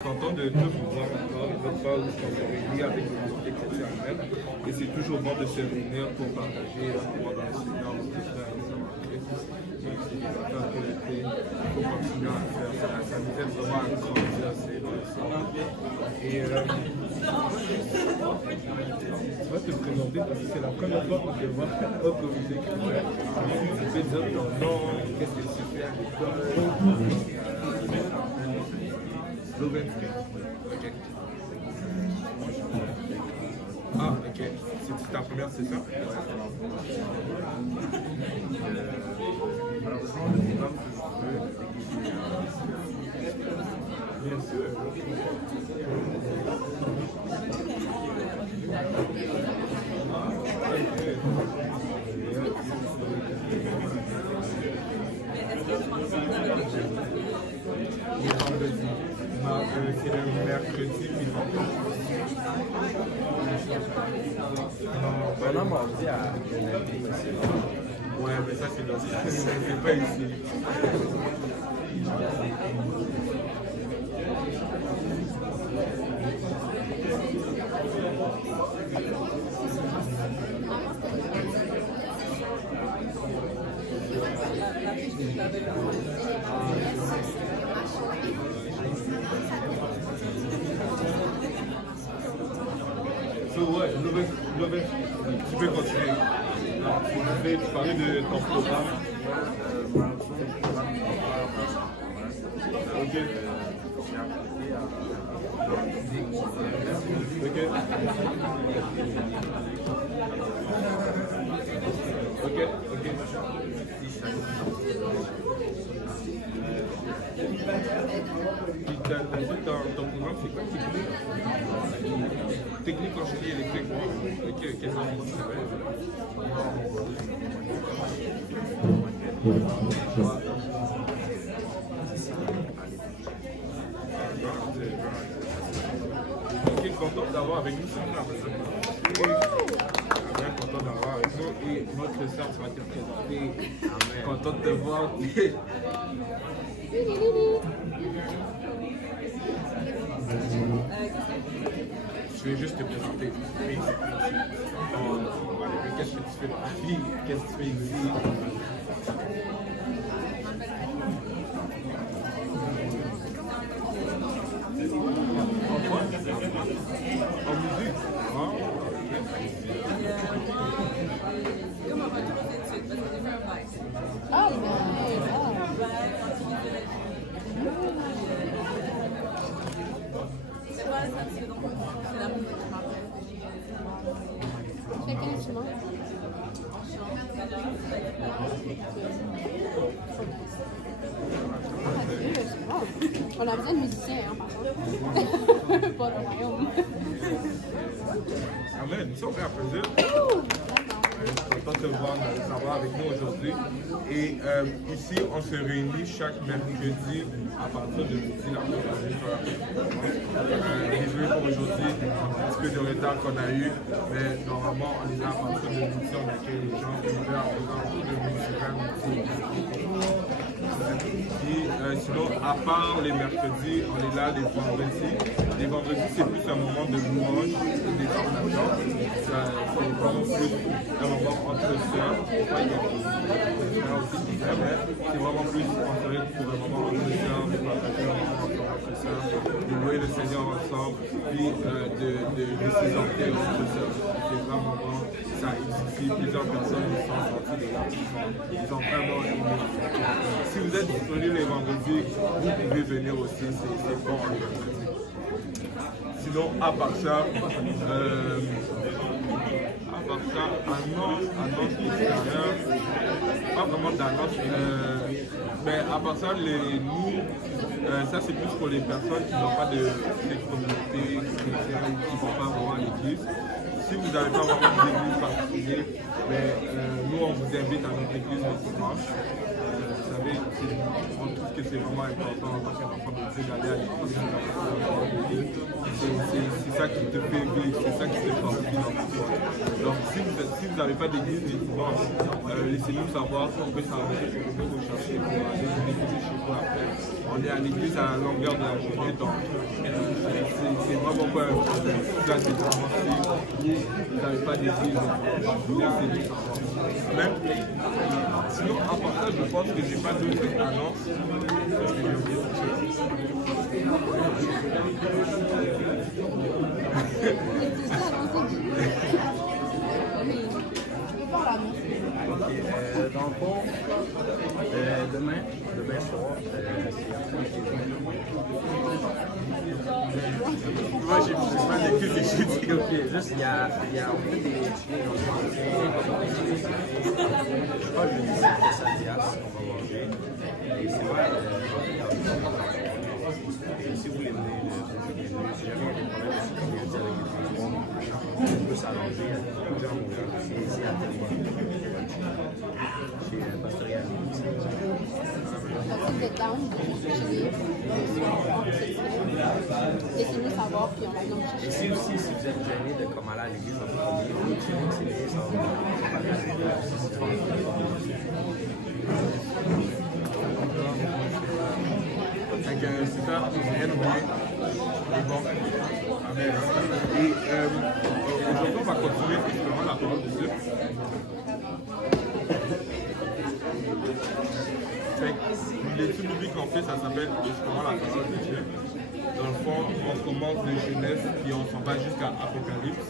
Content de tous vous voir encore une autre fois où on se réunit avec les communautés chrétiennes même. Et c'est toujours bon de se réunir pour partager la parole dans le Seigneur, notre frère et nos Christ. Et c'est des affaires que il faut continuer à faire. Ça nous aide vraiment à grandir, c'est dans le Seigneur. Et tu vas te présenter parce que c'est la première fois qu'on te voit au comité chrétien. Tu peux dire ton nom, qu'est-ce que tu fais à l'école. Ok. Ah, ok. C'est ta première session? Alors, prends le programme que je veux. Bien sûr. Les vendredis. C'est le mercredi puis vendredi. On a mardi à ouais, mais ça c'est là. C'est pas ici. Ouais, tu peux continuer. Tu parlais de ton programme. Ok. Ok. Ton programme, c'est quoi? Technique en génie électrique. Ok, quels sont les Ok, content d'avoir avec nous, c'est bien content d'avoir avec nous et notre sœur va te présenter. Content de te voir. Je vais juste te présenter. Qu'est-ce que tu fais dans la vie? Qu'est-ce que tu fais ici? En musique? Oh, nice. C'est pas ça, c'est donc c'est la musique qui m'appelle. Tu fais quel instrument? On a besoin de musiciens, hein, par contre. Pas le royaume. Amen. Ça fait un plaisir. Content de te voir, d'avoir avec nous aujourd'hui. Et ici, on se réunit chaque mercredi à partir de midi. Désolé pour aujourd'hui, un petit peu de retard qu'on a eu, mais normalement, on est là à partir de midi, on accueille les gens qui veulent à partir de midi. Et sinon, à part les mercredis, on est là les vendredis. Les vendredis, c'est plus un moment de louange, d'exhortation. C'est vraiment plus un moment entre sœurs. Il y a des frères aussi qui viennent, mais c'est vraiment plus considéré pour un moment entre sœurs, de partager un moment entre sœurs, de louer le Seigneur ensemble, puis de s'exhorter entre sœurs. C'est vraiment bon. Ça édifie plusieurs personnes qui sont sorties de là. Ils ont vraiment aimé. Si vous êtes disponible les vendredis, vous pouvez venir aussi, c'est bon les vendredis. Sinon, à part ça, annonce extérieure, pas vraiment d'annonce, mais à part ça, ça c'est plus pour les personnes qui n'ont pas de communauté chrétienne, qui ne vont pas vraiment à l'église. Si vous n'avez pas vraiment d'église particulière, nous on vous invite à notre église le dimanche. Vous savez, on trouve que c'est vraiment important en tant qu'enfant de Dieu d'aller à l'église. C'est ça qui te fait vivre, c'est ça qui te fortifie dans ta foi. Donc si vous n'avez pas d'église dimanche, laissez-nous savoir, on peut s'arranger, on peut vous chercher pour aller vous écouter chez vous après. On est à l'église à la longueur de la journée, donc c'est vraiment pas un problème. Là, c'est vraiment si vous n'avez pas d'église, laissez-nous savoir. Même, sinon, en partage, je pense que je n'ai pas d'autres annonces. Parce que j'ai oublié de dans le fond, demain soir, moi, j'ai pas d'écoute et j'ai dit ok, juste il y a on fait des chiens, je crois que je dis que ça dias, on va manger. Et c'est vrai, si vous voulez venir, si jamais il y a des problèmes de sécurité avec les transports, on peut s'arranger à plusieurs moments. C'est ici à Téléphone, chez Pasteur Yannick. Vous êtes down, laissez-nous savoir, puis on va nous chercher. Et si aussi, si vous êtes gêné de comme aller à l'église en premier, c'est bien, ça va parler à c'est ça, j'ai rien oublié. Et bon, amen. Et aujourd'hui, on va continuer justement la parole de Dieu. L'étude biblique qu'on fait, ça s'appelle justement la parole de Dieu. Dans le fond, on commence de Genèse, puis on s'en va jusqu'à Apocalypse.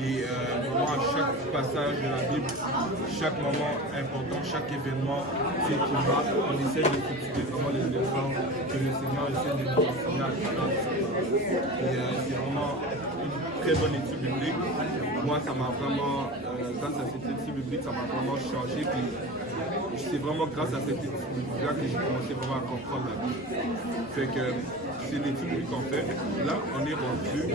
Et vraiment, à chaque passage de la Bible, chaque moment important, chaque événement qui marque, on essaie de cultiver vraiment les leçons que le Seigneur essaie de nous enseigner à travers. Et c'est vraiment une très bonne étude biblique. Moi, ça m'a vraiment, grâce à cette étude biblique, ça m'a vraiment changé. Puis c'est vraiment grâce à cette étude biblique-là que j'ai commencé vraiment à comprendre la Bible. Fait que c'est l'étude biblique qu'on fait. Là, on est rendu.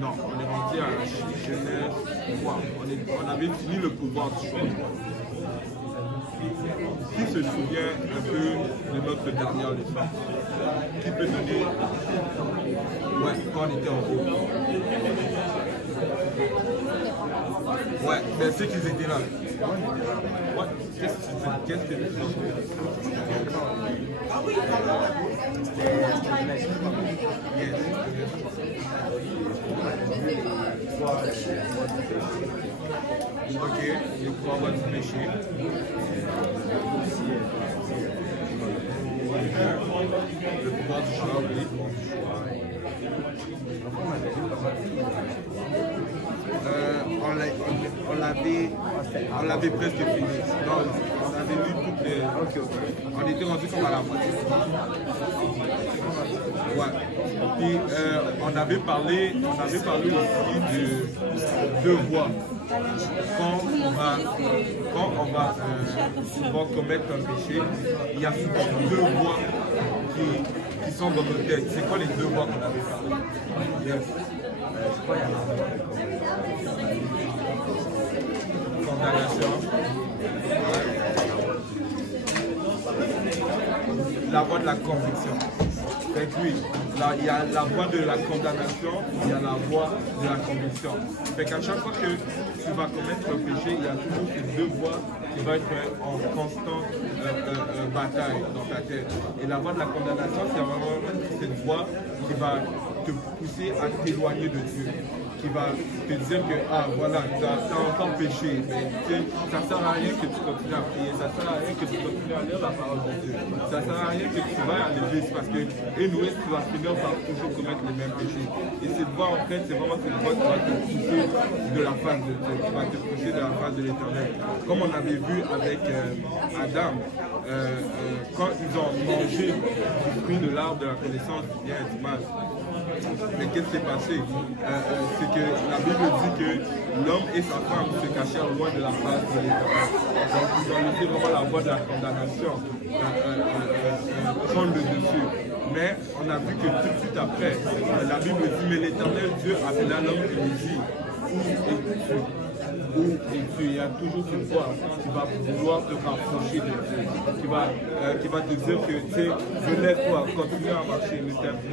Non, on est rendu à Genèse. On avait fini le pouvoir du choix. Qui se souvient un peu de notre dernière leçon? Qui peut donner? Ouais, quand on était en haut. Ouais, mais ceux qui étaient là. Ouais, qu'est-ce que tu fais? Ok, je crois avoir du péché. Le pouvoir du choix, oui. On l'avait presque fini. Non, on avait lu toutes les. On était rendu comme à la moitié. Ouais. Puis on avait parlé aussi de deux voies. Quand on va souvent commettre un péché, il y a souvent deux voies qui sont dans nos têtes. C'est quoi les deux voies qu'on avait parlé? Yes. Je crois qu'il y a condamnation. La voie de la conviction. Fait que oui, là, il y a la voie de la condamnation, il y a la voie de la conviction. Fait qu'à chaque fois que tu vas commettre un péché, il y a toujours ces deux voies qui vont être en constante bataille dans ta tête. Et la voie de la condamnation, c'est vraiment cette voie qui va te pousser à t'éloigner de Dieu, qui va te dire que, ah voilà, tu as encore péché, mais ça ne sert à rien que tu continues à prier, ça ne sert à rien que tu continues à lire la parole de Dieu, ça ne sert à rien que tu vas à l'église, parce que, anyway, tu vas finir par toujours commettre les mêmes péchés. Et cette voie, en fait, c'est vraiment cette voie qui va te pousser de la face de Dieu, qui va te pousser de la face de l'Éternel. Comme on avait vu avec Adam, quand ils ont mangé du fruit de l'arbre de la connaissance du bien et du mal. Mais qu'est-ce qui s'est passé? C'est que la Bible dit que l'homme et sa femme se cachèrent loin de la face de l'Éternel. Donc ils ont laissé vraiment la voie de la condamnation prendre le dessus. Mais on a vu que tout de suite après, la Bible dit, mais l'Éternel Dieu appela l'homme et lui dit, où es-tu? où il y a toujours cette voix qui va vouloir te rapprocher de Dieu, qui va te dire que tu sais, relève-toi, continue à marcher, ne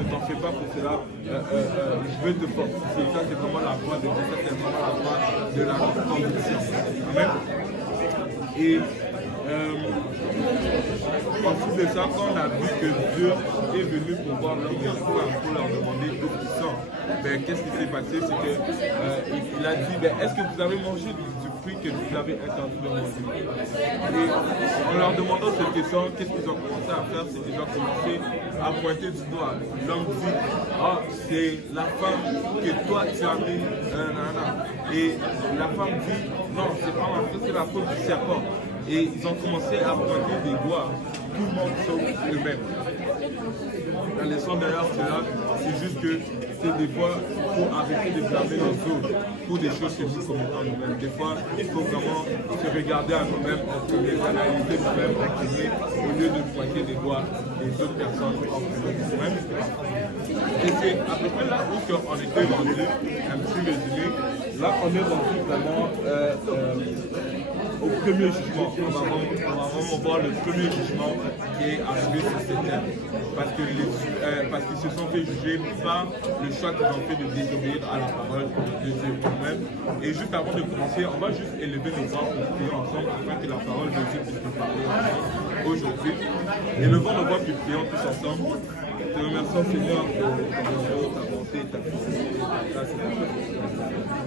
t'en fais pas pour cela, je veux te fortifier. Ça, c'est vraiment la voix de Dieu, ça, c'est vraiment la voix de la conviction. Amen. Et ensuite de ça, quand on a vu que Dieu est venu pour voir l'homme et pour leur demander d'où ils sont, ben, qu'est-ce qui s'est passé? C'est qu'il a dit, ben, est-ce que vous avez mangé du fruit que vous avez interdit de manger? Et en leur demandant cette question, qu'est-ce qu'ils ont commencé à faire? C'est qu'ils ont commencé à pointer du doigt. L'homme dit, ah, c'est la femme que toi tu as mis, et la femme dit, non, c'est pas ma faute, c'est la faute du serpent. Et ils ont commencé à pointer des doigts, tout le monde sauf eux-mêmes. La leçon derrière cela, c'est juste que des fois, il faut arrêter de blâmer les autres pour des choses que nous commettons nous-mêmes. Des fois, il faut vraiment se regarder à nous-mêmes, en premier, analyser nous-mêmes en premier, au lieu de pointer des doigts des autres personnes en premier. Et c'est à peu près là où on était rendu, un petit résumé. Là, on est rendu vraiment au premier jugement. On va vraiment voir le premier jugement qui est arrivé sur cette terre. Parce qu'ils se sont fait juger par le choix qu'ils ont fait de désobéir à la parole de Dieu eux-mêmes. Et juste avant de commencer, on va juste élever nos voix pour prier ensemble afin que la parole de Dieu puisse nous parler aujourd'hui. Élevons nos voix puis prions tous ensemble. Te remercions Seigneur pour ta bonté et ta grâce.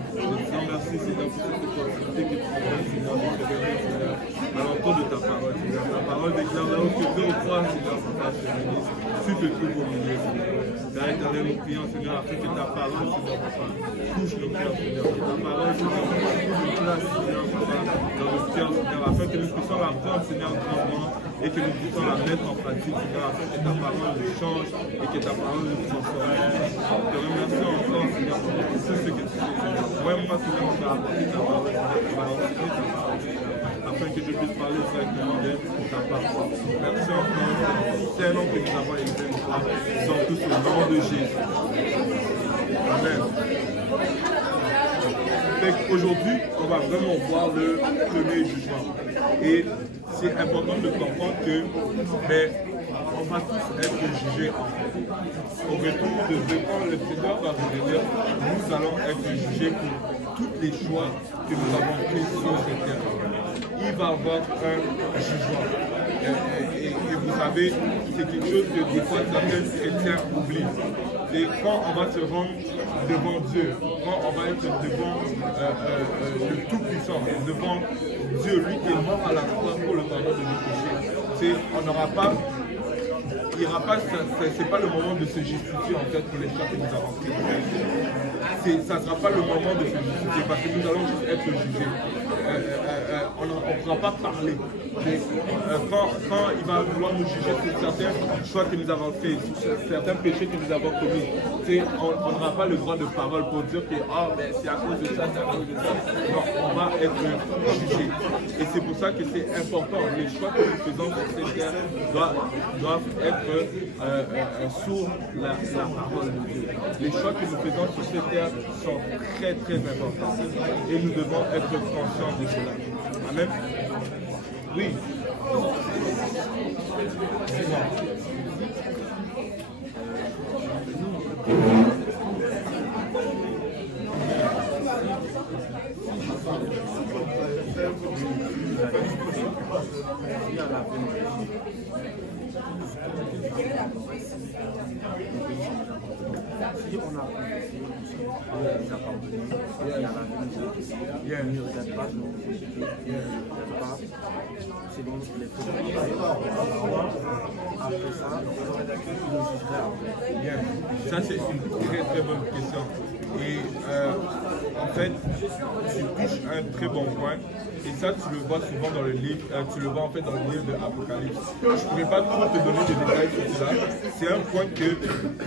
Je te remercie Seigneur pour cette opportunité que tu nous donnes Seigneur de te réunir Seigneur à l'entour de ta parole Seigneur. Ta parole déclare là où que deux ou trois Seigneur sont pas se réunissent. Tu te trouves au milieu Seigneur. Père éternel, nous prions Seigneur afin que ta parole Seigneur Papa touche nos cœurs Seigneur. Que ta parole Seigneur Papa trouve une place Seigneur Papa dans nos cœurs Seigneur afin que nous puissions la prendre Seigneur grandement et que nous puissions la mettre en pratique Seigneur afin que ta parole nous change et que ta parole nous transforme. Je te remercie encore Seigneur pour tout ce que tu fais Seigneur. Moi Seigneur, on va apporter ta parole Seigneur, on va enseigner ta parole afin que je puisse parler directement d'elle pour ta parole. Merci encore Seigneur. C'est un nom que nous avons élevé une fois. Sans tous au nom de Jésus. Amen. Aujourd'hui, on va vraiment voir le premier jugement. Et c'est important de comprendre que on va tous être jugés en fait. Au retour de Dieu, quand le Seigneur va revenir, nous allons être jugés pour tous les choix que nous avons pris sur cette terre. Il va y avoir un jugement. Et vous savez, c'est quelque chose que des fois certains chrétiens oublient. Et quand on va se rendre devant Dieu, quand on va être devant le Tout-Puissant, devant Dieu, lui qui est mort à la croix pour le pardon de nos péchés, on n'aura pas, il n'y aura pas, c'est pas le moment de se justifier en fait pour les choix que nous avons faits. Ça ne sera pas le moment de se justifier parce que nous allons juste être jugés. On ne pourra pas parler. Quand il va vouloir nous juger sur certains choix que nous avons faits, sur certains péchés que nous avons commis, on n'aura pas le droit de parole pour dire que c'est à cause de ça, c'est à cause de ça. Non, on va être jugé. Et c'est pour ça que c'est important. Les choix que nous faisons sur cette terre doivent être sous la parole de Dieu. Les choix que nous faisons sur cette terre sont très très importants. Et nous devons être conscients de cela. Amen. Oui. Si on a ne regarde pas nos péchés, ne regarde pas selon les fautes. Après ça, il nous jugera après. Bien. Ça, c'est une très très bonne question. Et en fait, tu touches un très bon point. Et ça, tu le vois souvent dans le livre, tu le vois en fait dans le livre de l'Apocalypse. Je ne pourrais pas trop te donner des détails sur cela. C'est un point que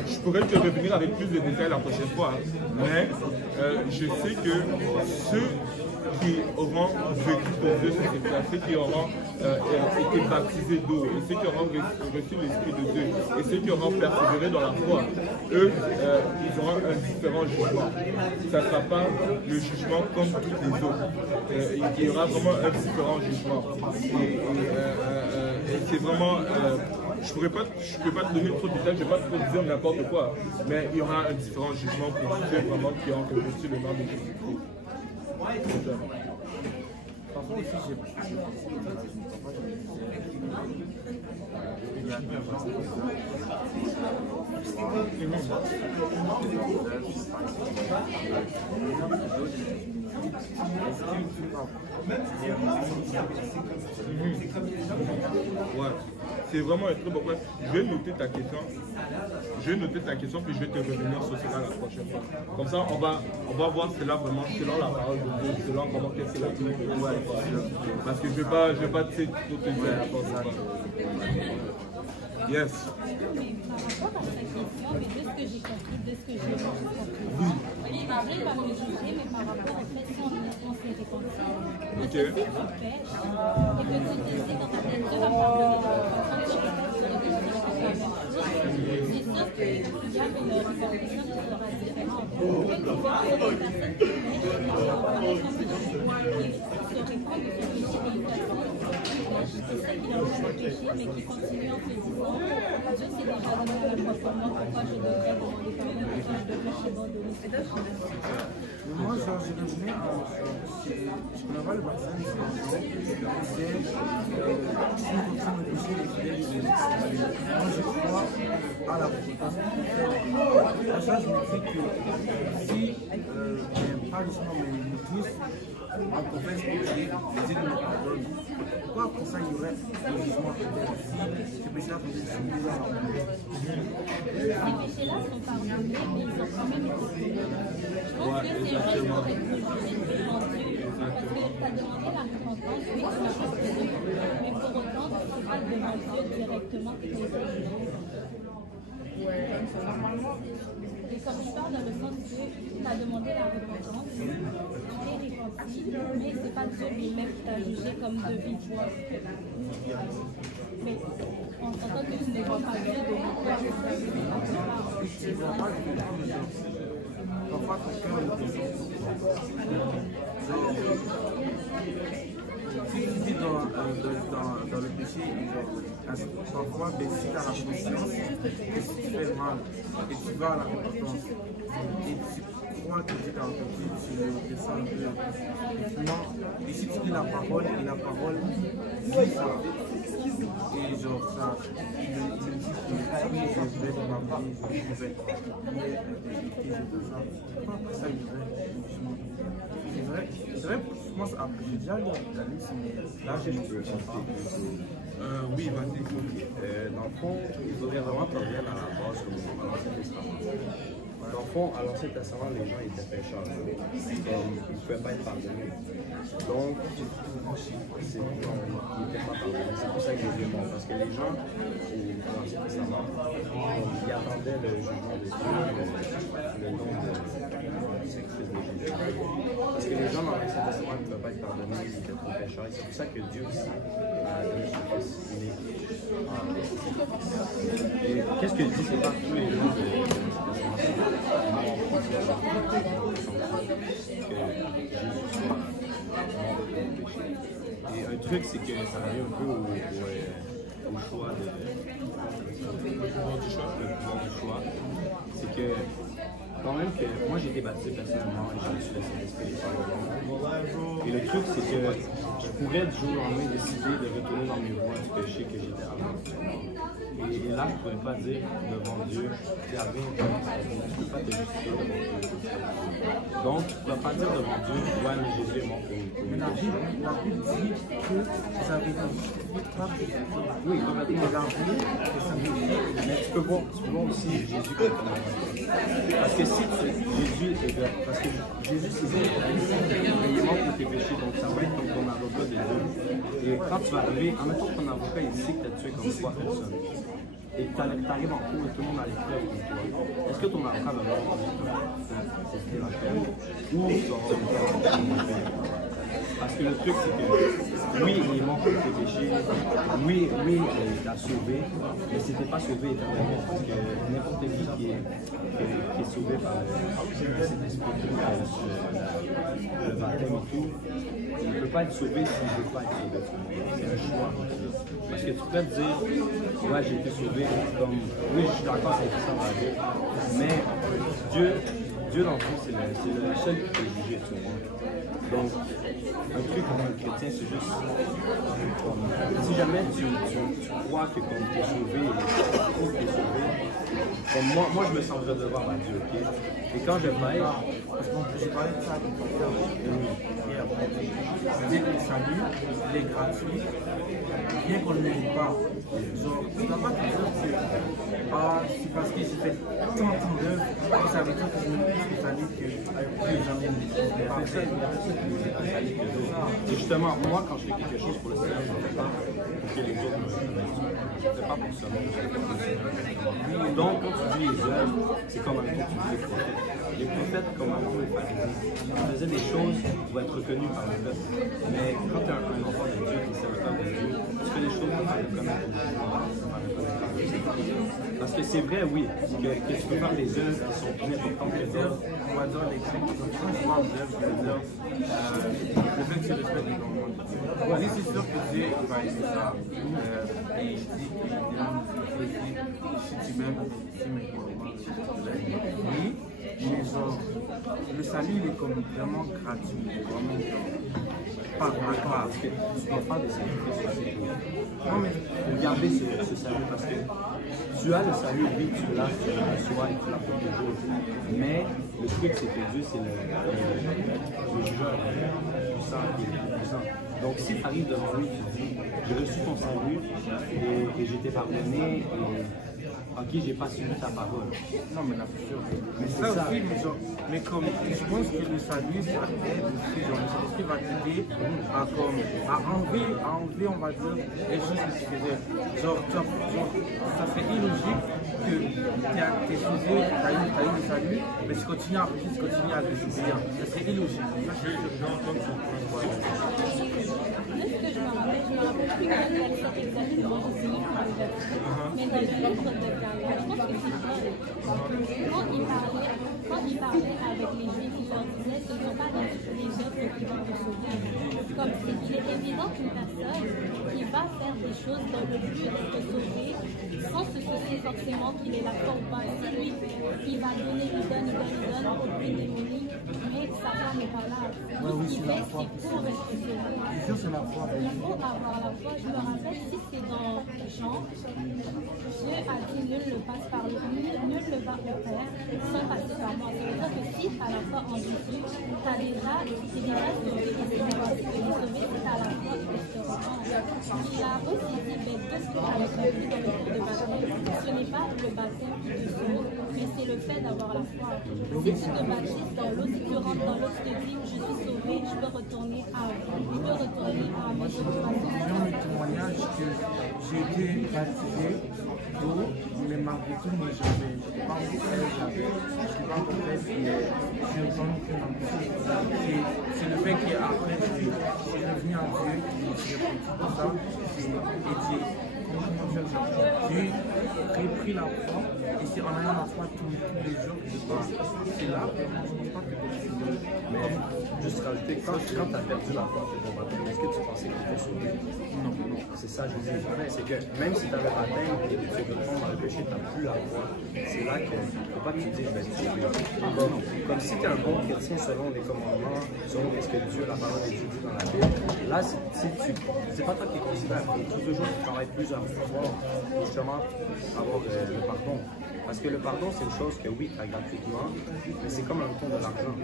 je pourrais te revenir avec plus de détails la prochaine fois. Mais je sais que ceux qui auront vécu pour Dieu sur cette terre, ceux qui auront été baptisés d'eau, et ceux qui auront reçu l'Esprit de Dieu, et ceux qui auront persévéré dans la foi, eux, ils auront un différent jugement. Ça ne sera pas le jugement comme tous les autres. Il y aura vraiment un différent jugement. Et c'est vraiment... je ne peux pas te donner trop de détails, je ne vais pas te dire n'importe quoi, mais il y aura un différent jugement pour ceux vraiment qui ont reçu le nom de Jésus-Christ. Parfois aussi, j'ai Ouais, c'est vraiment un très bon point. Je vais noter ta question. Puis je vais te revenir sur cela la prochaine fois. Comme ça, on va voir cela vraiment selon la parole de Dieu, selon comment qu'est-ce qu'il a dit. Parce que je vais pas te dire la parole. Yes. Pas par sa question, mais de ce que j'ai compris, de ce que j'ai compris. Il va me juger, mais par rapport au fait si on s'est répandu. Parce que si tu pêches et que tu te dis dans ta tête, Dieu va pardonner de toute façon, Dieu va pardonner de toute façon. C'est sûr qu'il y a une répercussion qui sera différente. Et que tu fais des personnes qui pêchent, par exemple, qui se répandent de ce péché et une personne qui sait qu'il a déjà péché, mais qui continue en se disant Dieu s'est déjà donné le droit pour moi, pourquoi je devrais demander pardon, pourquoi je devrais abandonner ce péché. moi, genre, je revenais je connais pas le bassin, c'est une option de péché les fidèles. Moi, je crois à la repentance. À ça, je me dis que si, pas justement, mais nous tous, on confesse péché, les îles nous pardonnent. Pourquoi pour ça il y aurait un jugement si ces péchés-là sont soumis à la Ces péchés-là sont pardonnés, mais ils ont quand même été punis. Je pense que c'est vrai qu'on aurait pu juger devant Dieu. Parce que tu as demandé la repentance, oui, tu l'as fait, mais pour autant, ce n'est pas devant Dieu directement que tu as été jugé. Et comme je parle dans le sens que tu as demandé la repentance, tu t'es repenti, mais ce n'est pas Dieu lui-même qui t'a jugé comme de vive voix. Mais on s'entend que tu ne vois pas Dieu de vive voix. Parfois, ton cœur est si tu vis dans le péché, parfois, si tu as la conscience que si tu fais mal et tu vas à la repentance et tu crois que Dieu t'a repenti, tu le descends un peu. Et si tu dis la parole, et la parole dit ça. Et genre ça, il me dit que je vais dans ma vie, je vais après ça, il vrai, je pense que j'ai déjà lu la liste, mais là j'ai Oui, vas-y. dans le fond, il faudrait vraiment revenir à la base comme à l'Ancien Testament. Dans le fond, à l'Ancien Testament, les gens étaient pécheurs. Ils ne pouvaient pas être pardonnés. Donc, ils n'étaient pas pardonnés. C'est pour ça que je demande. Parce que les gens, à l'Ancien Testament, ils attendaient le jugement de Dieu, le nom de Christ de Jésus. Parce que les gens dans l'Ancien Testament ne pouvaient pas être pardonnés, ils étaient trop pécheurs. Et c'est pour ça que Dieu aussi a donné son Fils unique. Et qu'est-ce que dit, c'est pas tous les gens de l'Ancien Testament. Et un truc, c'est que ça revient un peu au choix le pouvoir du choix. C'est que quand même que moi j'ai été baptisé personnellement et j'ai reçu le Saint-Esprit et le truc c'est que je pourrais du jour au lendemain décider de retourner dans mes voies du péché que j'étais avant. Et là je ne pourrais pas dire devant Dieu, tu as rien fait, tu ne peux pas te justifier devant Dieu. Donc tu ne peux pas dire devant Dieu, ouais mais Jésus est mort pour mes péchés. La Bible dit que ça avait été justifié par Jésus. Oui, complètement. Mais tu peux voir aussi Jésus comme parce que si Jésus il est mort pour tes péchés, donc ça va être comme ton avocat de Dieu. Et quand tu vas arriver, en même temps que ton avocat il sait que tu as tué comme 3 personnes, et tu arrives en cours et tout le monde a les preuves comme toi, est-ce que ton avocat va voir c'était la peine ou tu auras une peine? Parce que le truc, c'est que oui, il est mort pour tes péchés, oui, il t'a sauvé, mais c'était pas sauvé éternellement. Parce que n'importe qui est sauvé par le Saint-Esprit, le baptême et tout, il ne peut pas être sauvé s'il ne veut pas être sauvé. C'est un choix. Parce que tu peux te dire, ouais, j'ai été sauvé, comme, oui, je suis d'accord avec ça, on va dire, mais Dieu dans le fond, c'est le seul qui peut juger tout le monde. Donc, un truc comme un chrétien, c'est juste, si jamais tu crois que comme tu es sauvé, tu es sauvé, comme moi je me sens redevable à Dieu, ok? Et quand je m'aide, parce qu'on peut parler de ça avec ton frère, et après, c'est-à-dire que le salut, il est gratuit, bien qu'on ne le mérite pas. Genre, tu ne dois pas te dire que c'est parce que j'ai fait tant d'œuvres que ça veut dire que je me plus le salut que j'en ai et justement, moi quand je fais quelque chose pour le Seigneur, je ne le fais pas pour que les autres me reconnaissent. Je ne le fais pas pour ça, je le fais pour le Seigneur. Donc, quand tu dis les œuvres, c'est comme un peu tu dis les prophètes. Les prophètes, comme un peu les pharisiens, ils faisaient des choses pour être reconnus par le peuple. Mais quand tu es un enfant de Dieu qui est serviteur de Dieu, tu fais des choses pour faire reconnaître parce que c'est vrai, oui, que tu peux faire des œuvres qui sont plus importantes que d'autres. On va dire les clés. Quand je parle d'œuvres, je veux dire le fait que tu respectes les commandements. Oui, c'est sûr que Dieu va aider ça. Et il dit si tu m'aimes, si mes commandements, oui, mais genre, le salut, il est comme vraiment gratuit, vraiment pas grave. Parce que tu dois faire des sacrifices aussi Non, mais pour garder ce salut, parce que tu as le salut, oui, tu l'as, tu le reçois et tu l'as pour toujours. Mais le truc, c'est que Dieu, c'est le jugeur puissant qui est le plus puissant. Donc, si tu arrives devant lui, tu dis, j'ai reçu ton salut et j'ai été pardonné, et ok, j'ai pas suivi ta parole. non, mais là, c'est sûr. Mais Ça c'est ça. aussi, mais comme je pense que le salut, ça aide aussi, genre le Saint-Esprit va t'aider à enlever, on va dire, les choses que tu faisais. Genre, ça serait illogique que tu es sauvé, tu as eu le salut, mais tu continues à pécher, tu continues à désobéir. Ça serait illogique. Ça, Je vais entendre son point. Là, ce que je me rappelle plus quel cet exactement, j'ai essayé pour le baptême. Mais dans le livre de Galates, je pense que c'est Paul, quand il parlait avec les Juifs, il leur disait ce ne sont pas les œuvres qui vont te sauver. Comme il est évident qu'une personne qui va faire des choses dans le but d'être sauvée, sans se soucier forcément qu'il est la foi ou pas, si lui, il va donner, il donne au plus démuni, mais sa foi n'est pas là. Tout ce qu'il fait, c'est pour être sauvé. c'est sûr, c'est la foi. Il faut avoir la foi. Je me rappelle, si c'est dans Jean, Dieu a dit nul ne passe par le nul ne va au Père sans passer par moi. Ça veut dire que si tu as la foi en Jésus, c'est déjà sauvé. Et c'est sauvé si tu as la foi et que tu te repens. Il a aussi dit, de ce que tu as compris dans le cours de baptême, ce n'est pas le baptême qui te sauve, mais c'est le fait d'avoir la foi. Si tu te baptises dans l'eau, si tu rentres dans l'eau, tu te dis, je suis sauvé, je peux retourner à mes Dans mes témoignages que j'ai été baptisé d'eau, mais malgré tout, moi, je n'ai pas encore fait, je retourne que dans le c'est le fait qu'après, je suis revenu en Dieu, j'ai repris tout ça, j'ai repris la foi, et c'est en ayant la foi tous les jours que je pense. C'est là que je ne pense pas que Mais juste rajouter, quand tu as perdu la foi, est-ce que tu pensais que tu étais sauvé? non. C'est ça, je dis. C'est que même si tu avais pas baptême et que tu retombes dans le péché, tu n'as plus la foi. C'est là que il ne faut pas que tu te dises, je vais être sauvé. Comme si tu es un bon chrétien selon les commandements, selon ce que Dieu, la parole de Dieu dit dans la Bible. Là, c'est pas toi qui es considéré. Il faut toujours travailler plusieurs fois pour justement avoir le pardon. Parce que le pardon, c'est une chose que oui, tu as gratuitement, mais c'est comme un compte de l'argent.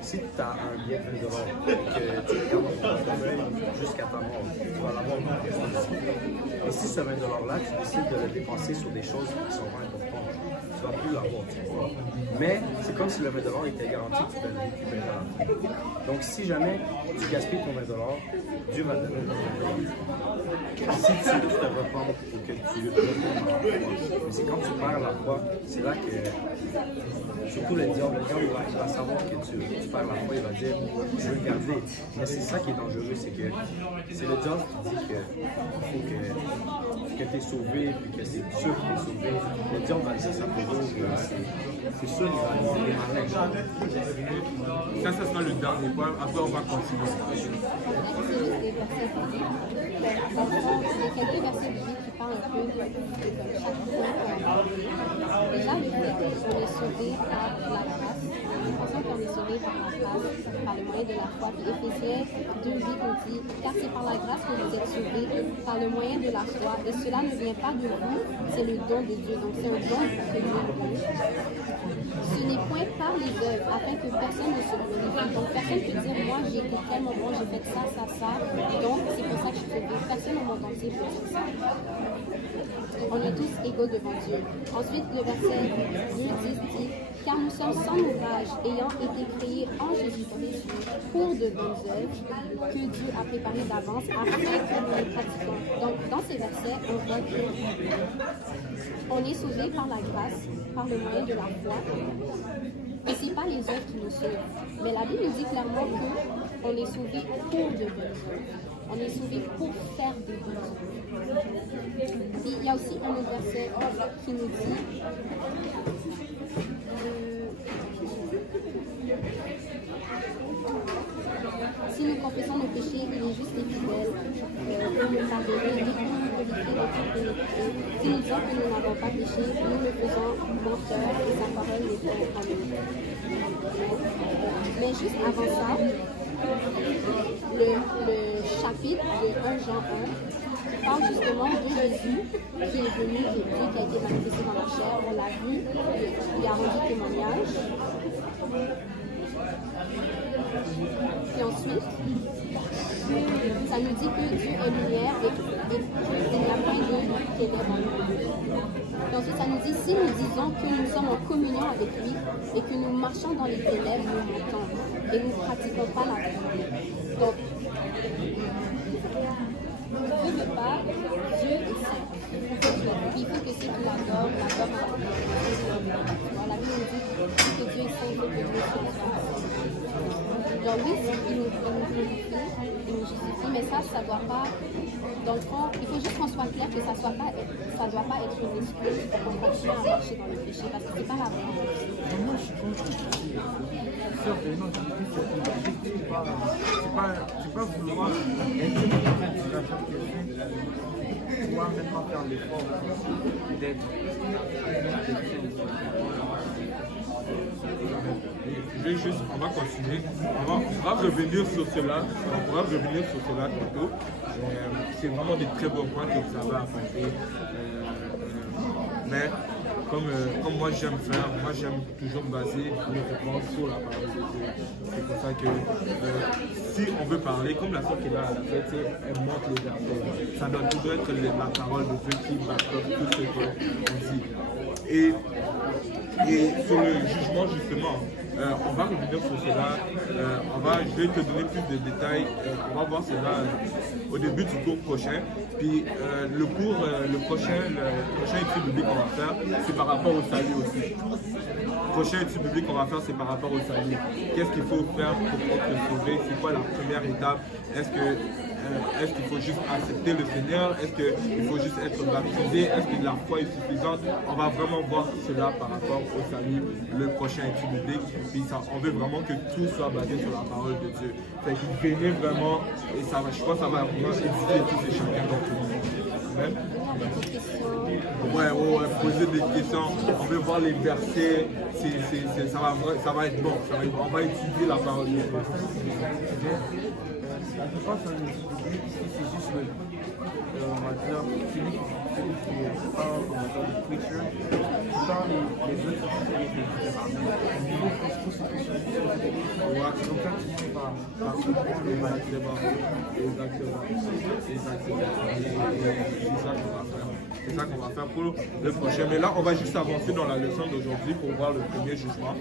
Si tu as un bien de $1 et que tu le gardes dans ton portefeuille jusqu'à ta mort, tu vas l'avoir dans ton portefeuille. Et si ce $20-là, tu décides de le dépenser sur des choses qui sont pas importantes, vas plus l'avoir. Mais c'est comme si le 20 $ était garanti que tu vas le récupérer à la fin. Donc si jamais tu gaspilles ton 20 $, Dieu va te donner ton 20 $. Si tu veux te reprendre ou que tu retournes dans la foi, mais c'est quand tu perds la foi, c'est là que, surtout le diable il va savoir que tu perds la foi, il va dire je veux le garder. Mais c'est ça qui est dangereux, c'est que c'est le diable qui dit qu'il faut que tu es sauvé, puis que c'est sûr que tu es sauvé. Le diable va dire ça pour eux, c'est sûr qu'il va les malins. Ça sera le dernier point, après on va continuer. Dans le fond, il y a quelques versets bibliques qui parlent un peu de chaque point qu'on a parlé. Déjà, le fait qu'on est sauvé par la grâce, nous pensons qu'on est sauvé par la grâce, par le moyen de la foi. Puis Éphésiens 2:8 nous dit, car c'est par la grâce que vous êtes sauvés, par le moyen de la foi, et cela ne vient pas de vous, c'est le don de Dieu. Donc c'est un don que Dieu donne. Ce n'est point par les œuvres, afin que personne ne se glorifie. Donc personne ne peut dire, moi j'ai été tellement bon, j'ai fait ça, donc c'est pour ça que je suis sauvé. Personne au monde entier peut dire ça. On est tous égaux devant Dieu. Ensuite, le verset 2:10 dit, car nous sommes sans ouvrage, ayant été créés en Jésus-Christ pour de bonnes œuvres que Dieu a préparées d'avance afin que nous les pratiquions. Donc, dans ces versets, on voit qu'on est sauvé par la grâce, par le moyen de la foi. Et ce n'est pas les œuvres qui nous sauvent. Mais la Bible nous dit clairement qu'on est sauvé pour de bonnes œuvres. On est sauvé pour faire des bonnes œuvres. Puis il y a aussi un autre verset qui nous dit si nous confessons nos péchés, il est juste et fidèle pour nous pardonner et pour nous purifier de toute iniquité. Si nous disons que nous n'avons pas péché, nous le faisons menteur et sa parole n'est pas en nous. Mais juste avant ça, le chapitre de 1 Jean 1 parle justement de Jésus qui est venu, de Dieu qui a été manifesté dans la chair. On l'a vu, il a rendu témoignage. Puis ensuite, ça nous dit que Dieu est lumière et il n'y a point de ténèbres en nous. Puis ensuite, ça nous dit, si nous disons que nous sommes en communion avec lui et que nous marchons dans les ténèbres, nous mentons et nous ne pratiquons pas la vérité. Donc, Dieu ne veut pas, Dieu est saint. Il faut que ceux qui l'adorent à la la Bible nous dit que Dieu est saint, il faut que Dieu soit saint. Donc oui, il nous glorifie, il nous justifie, mais ça ne doit pas, dans le fond, il faut juste qu'on soit clair que ça ne doit pas être une excuse pour qu'on continue à marcher dans le péché, parce que ce n'est pas la vraie. Moi, je pense que certainement, c'est pas vouloir être la chose que c'est, pouvoir maintenant faire l'effort d'être On va continuer, on va revenir sur cela, tantôt. C'est vraiment des très bons points que vous avez apportés. Mais comme moi j'aime faire, moi j'aime toujours me baser mes réponses sur la parole de Dieu. C'est pour ça que si on veut parler, comme la soeur qui est là à la fête, elle montre les versets. Ça doit toujours être la parole de Dieu qui back up tout ce qu'on dit. Et sur le jugement justement, on va revenir sur cela, je vais te donner plus de détails, on va voir cela au début du cours prochain. Puis le prochain étude biblique qu'on va faire, c'est par rapport au salut aussi. Le prochain étude biblique qu'on va faire, c'est par rapport au salut. Qu'est-ce qu'il faut faire pour être sauvé? C'est quoi la première étape? Est-ce qu'il faut juste accepter le Seigneur? Est-ce qu'il faut juste être baptisé? Est-ce que la foi est suffisante? On va vraiment voir cela par rapport au salut, le prochain étude biblique. Puis on veut vraiment que tout soit basé sur la parole de Dieu. Fait qu'il venez vraiment, et je pense que ça va vraiment éduquer tous et chacun d'entre nous. Amen. Ouais, poser des questions. On veut voir les versets. Ça va être bon. On va étudier la parole de Dieu. Je pense que c'est juste on va dire, celui qui parle, on va dire, le preacher, qui parle les autres spécialités différemment. Il faut que tout ce qui se fait, donc quand tu viens par ce point, il va être débarqué. Exactement. Et c'est ça qu'on va faire. C'est ça qu'on va faire pour le prochain. Mais là, on va juste avancer dans la leçon d'aujourd'hui pour voir le premier jugement.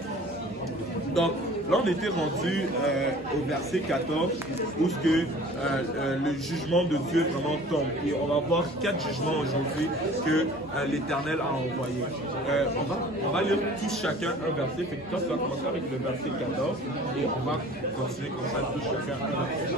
Donc, là, on était rendu au verset 14, où ce que, le jugement de Dieu vraiment tombe. Et on va voir 4 jugements aujourd'hui que l'Éternel a envoyés. On va lire tous chacun un verset. Fait que toi, tu vas commencer avec le verset 14 et on va continuer comme ça, tous chacun un verset.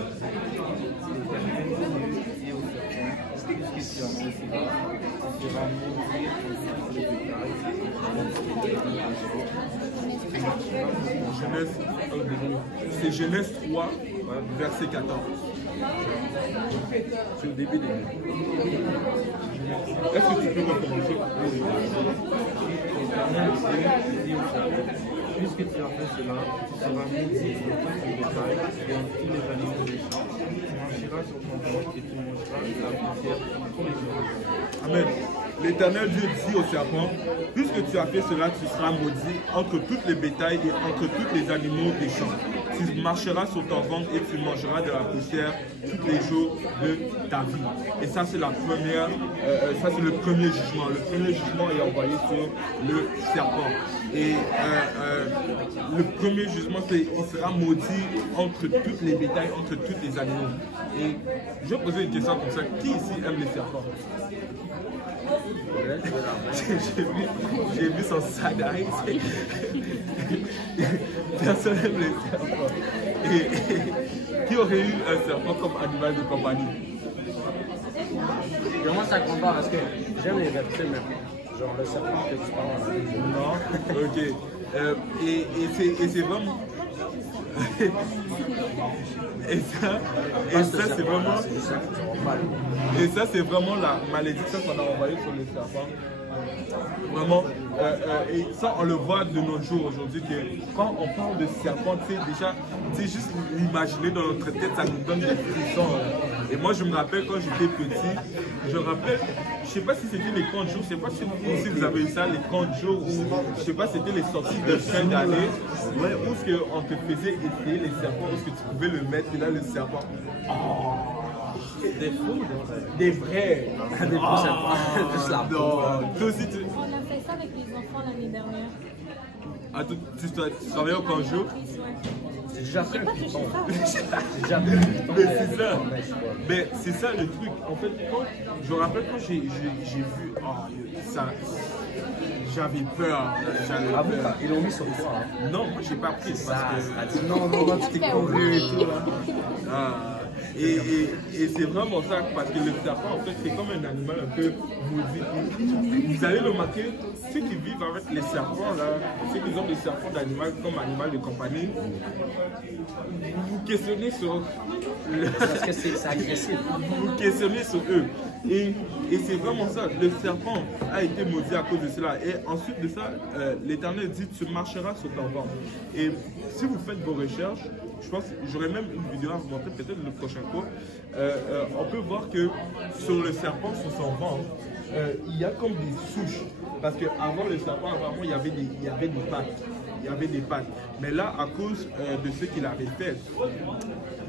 C'est Genèse 3, verset 14. C'est au début des livres. Est-ce que tu peux recommencer? Puisque tu as fait cela, tu seras maudit sur tout le bétail et en tous les animaux des champs. Tu marcheras sur ton ventre et tu mangeras de la poussière tous les jours. Amen. L'Éternel Dieu dit au serpent, puisque tu as fait cela, tu seras maudit entre toutes les bétails et entre tous les animaux des champs. Tu marcheras sur ton ventre et tu mangeras de la poussière tous les jours de ta vie. Et ça, c'est la première, ça c'est le premier jugement. Le premier jugement est envoyé sur le serpent. Et le premier jugement, c'est qu'il sera maudit entre toutes les bétails, entre tous les animaux. Et je vais poser une question comme ça. Qui ici aime les serpents? J'ai vu son side-eye. Personne n'aime les serpents. Et qui aurait eu un serpent comme animal de compagnie? Comment ça compare? Parce que j'aime les reptiles, mais genre le serpent que tu parles. Non? Ok. Et c'est vraiment... Et ça c'est vraiment... Et ça, c'est vraiment la malédiction qu'on a envoyée sur le serpent. Vraiment, et ça, on le voit de nos jours aujourd'hui, que quand on parle de serpent, tu sais, déjà, juste l'imaginer dans notre tête, ça nous donne des frissons. Et moi, je me rappelle quand j'étais petit, je sais pas si c'était les camps de jour, je sais pas si vous avez eu ça, les camps de jour, ou je sais pas si c'était les sorties de fin d'année, ouais, où est-ce qu'on te faisait essayer les serpents, où est-ce que tu pouvais le mettre, et là, le serpent. Des fous, des vrais. Des fous, c'est pas juste la peau. Toi aussi, On a fait ça avec les enfants l'année dernière. Ah, tu travaillais au camp de jour? C'est déjà fait un piton. Mais c'est ça. Mais c'est ça le truc. En fait, je me rappelle quand j'ai vu ça, j'avais peur. Ils l'ont mis sur toi. Hein. Non, moi j'ai pas pris. Ça, dit non, tu t'es couru et tout là. Et c'est vraiment ça, parce que le serpent, en fait, c'est comme un animal un peu maudit. Vous allez le remarquer, ceux qui vivent avec les serpents, là, ceux qui ont des serpents d'animal comme animal de compagnie, vous questionnez sur... Parce que c'est agressif. Vous questionnez sur eux. Et c'est vraiment ça, le serpent a été maudit à cause de cela. Et ensuite de ça, l'Éternel dit, tu marcheras sur ton ventre. Et si vous faites vos recherches, je pense, j'aurai même une vidéo à vous montrer peut-être le prochain cours. On peut voir que sur le serpent, sur son ventre, il y a comme des souches. Parce qu'avant le serpent, apparemment, il y avait des pattes. Il y avait des pattes. Mais là, à cause de ce qu'il avait fait,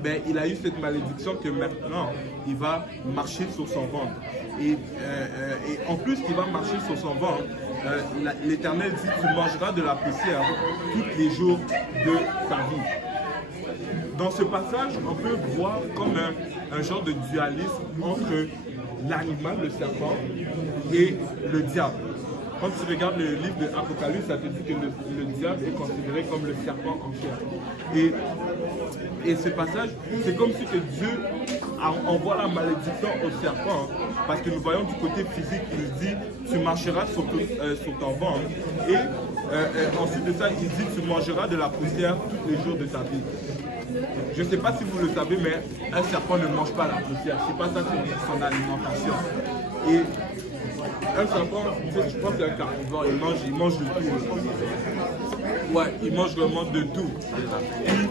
ben, il a eu cette malédiction que maintenant, il va marcher sur son ventre. Et en plus qu'il va marcher sur son ventre, l'Éternel dit, tu mangeras de la poussière tous les jours de ta vie. Dans ce passage, on peut voir comme un genre de dualisme entre l'animal, le serpent, et le diable. Quand tu regardes le livre de Apocalypse, ça te dit que le diable est considéré comme le serpent en chair. Et ce passage, c'est comme si que Dieu envoie la malédiction au serpent, parce que nous voyons du côté physique, il nous dit, tu marcheras sur ton ventre. Et ensuite de ça, il dit, tu mangeras de la poussière tous les jours de ta vie. Je ne sais pas si vous le savez, mais un serpent ne mange pas la poussière. C'est pas ça son alimentation. Et un serpent, je pense que c'est un carnivore, il mange de tout. Ouais, il mange vraiment de tout. Et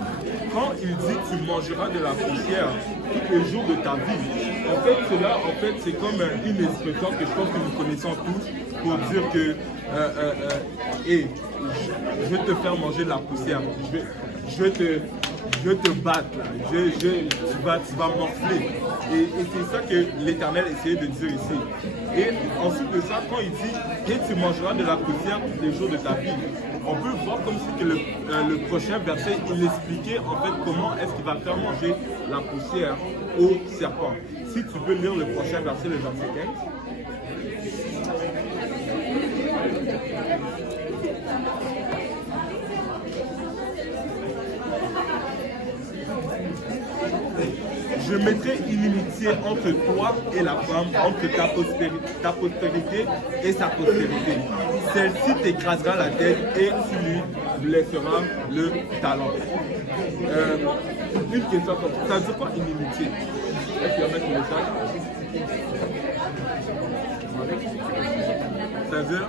quand il dit tu mangeras de la poussière tous les jours de ta vie, en fait, cela, c'est comme une expression que je pense que nous connaissons tous pour dire que je vais te faire manger de la poussière. Je vais te je te batte là, tu vas morfler. Et c'est ça que l'Éternel essayait de dire ici. Et ensuite de ça, quand il dit, et tu mangeras de la poussière tous les jours de ta vie, on peut voir comme si que le prochain verset, il expliquait en fait comment est-ce qu'il va faire manger la poussière au serpent. Si tu peux lire le prochain verset, le verset 15. Je mettrai inimitié entre toi et la femme, entre ta postérité et sa postérité. Celle-ci t'écrasera la tête et tu lui blesseras le talon. Une question comme ça. Ça veut dire quoi inimitié? Est-ce qu'il y en a qui le savent? Ça veut dire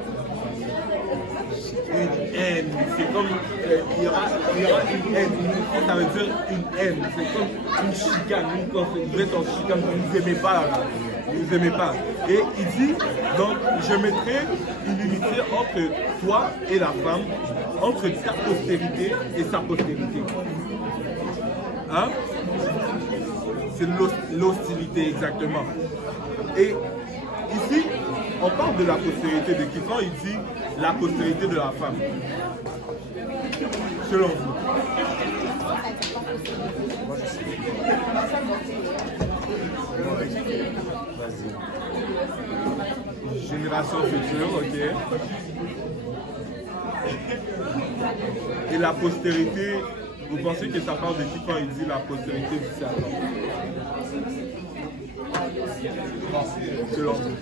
une haine. C'est comme il y aura une haine. Ça veut dire une haine. C'est comme une chicane. Vous êtes en chicane, vous ne vous aimez pas là. Vous ne vous aimez pas. Et il dit, donc je mettrai une unité entre toi et la femme, entre ta postérité et sa postérité. Hein? C'est l'hostilité exactement. Et ici, on parle de la postérité de qui? Quand il dit la postérité de la femme, selon vous? Génération future, ok. Et la postérité, vous pensez que ça parle de qui quand il dit la postérité du serpent? Selon vous?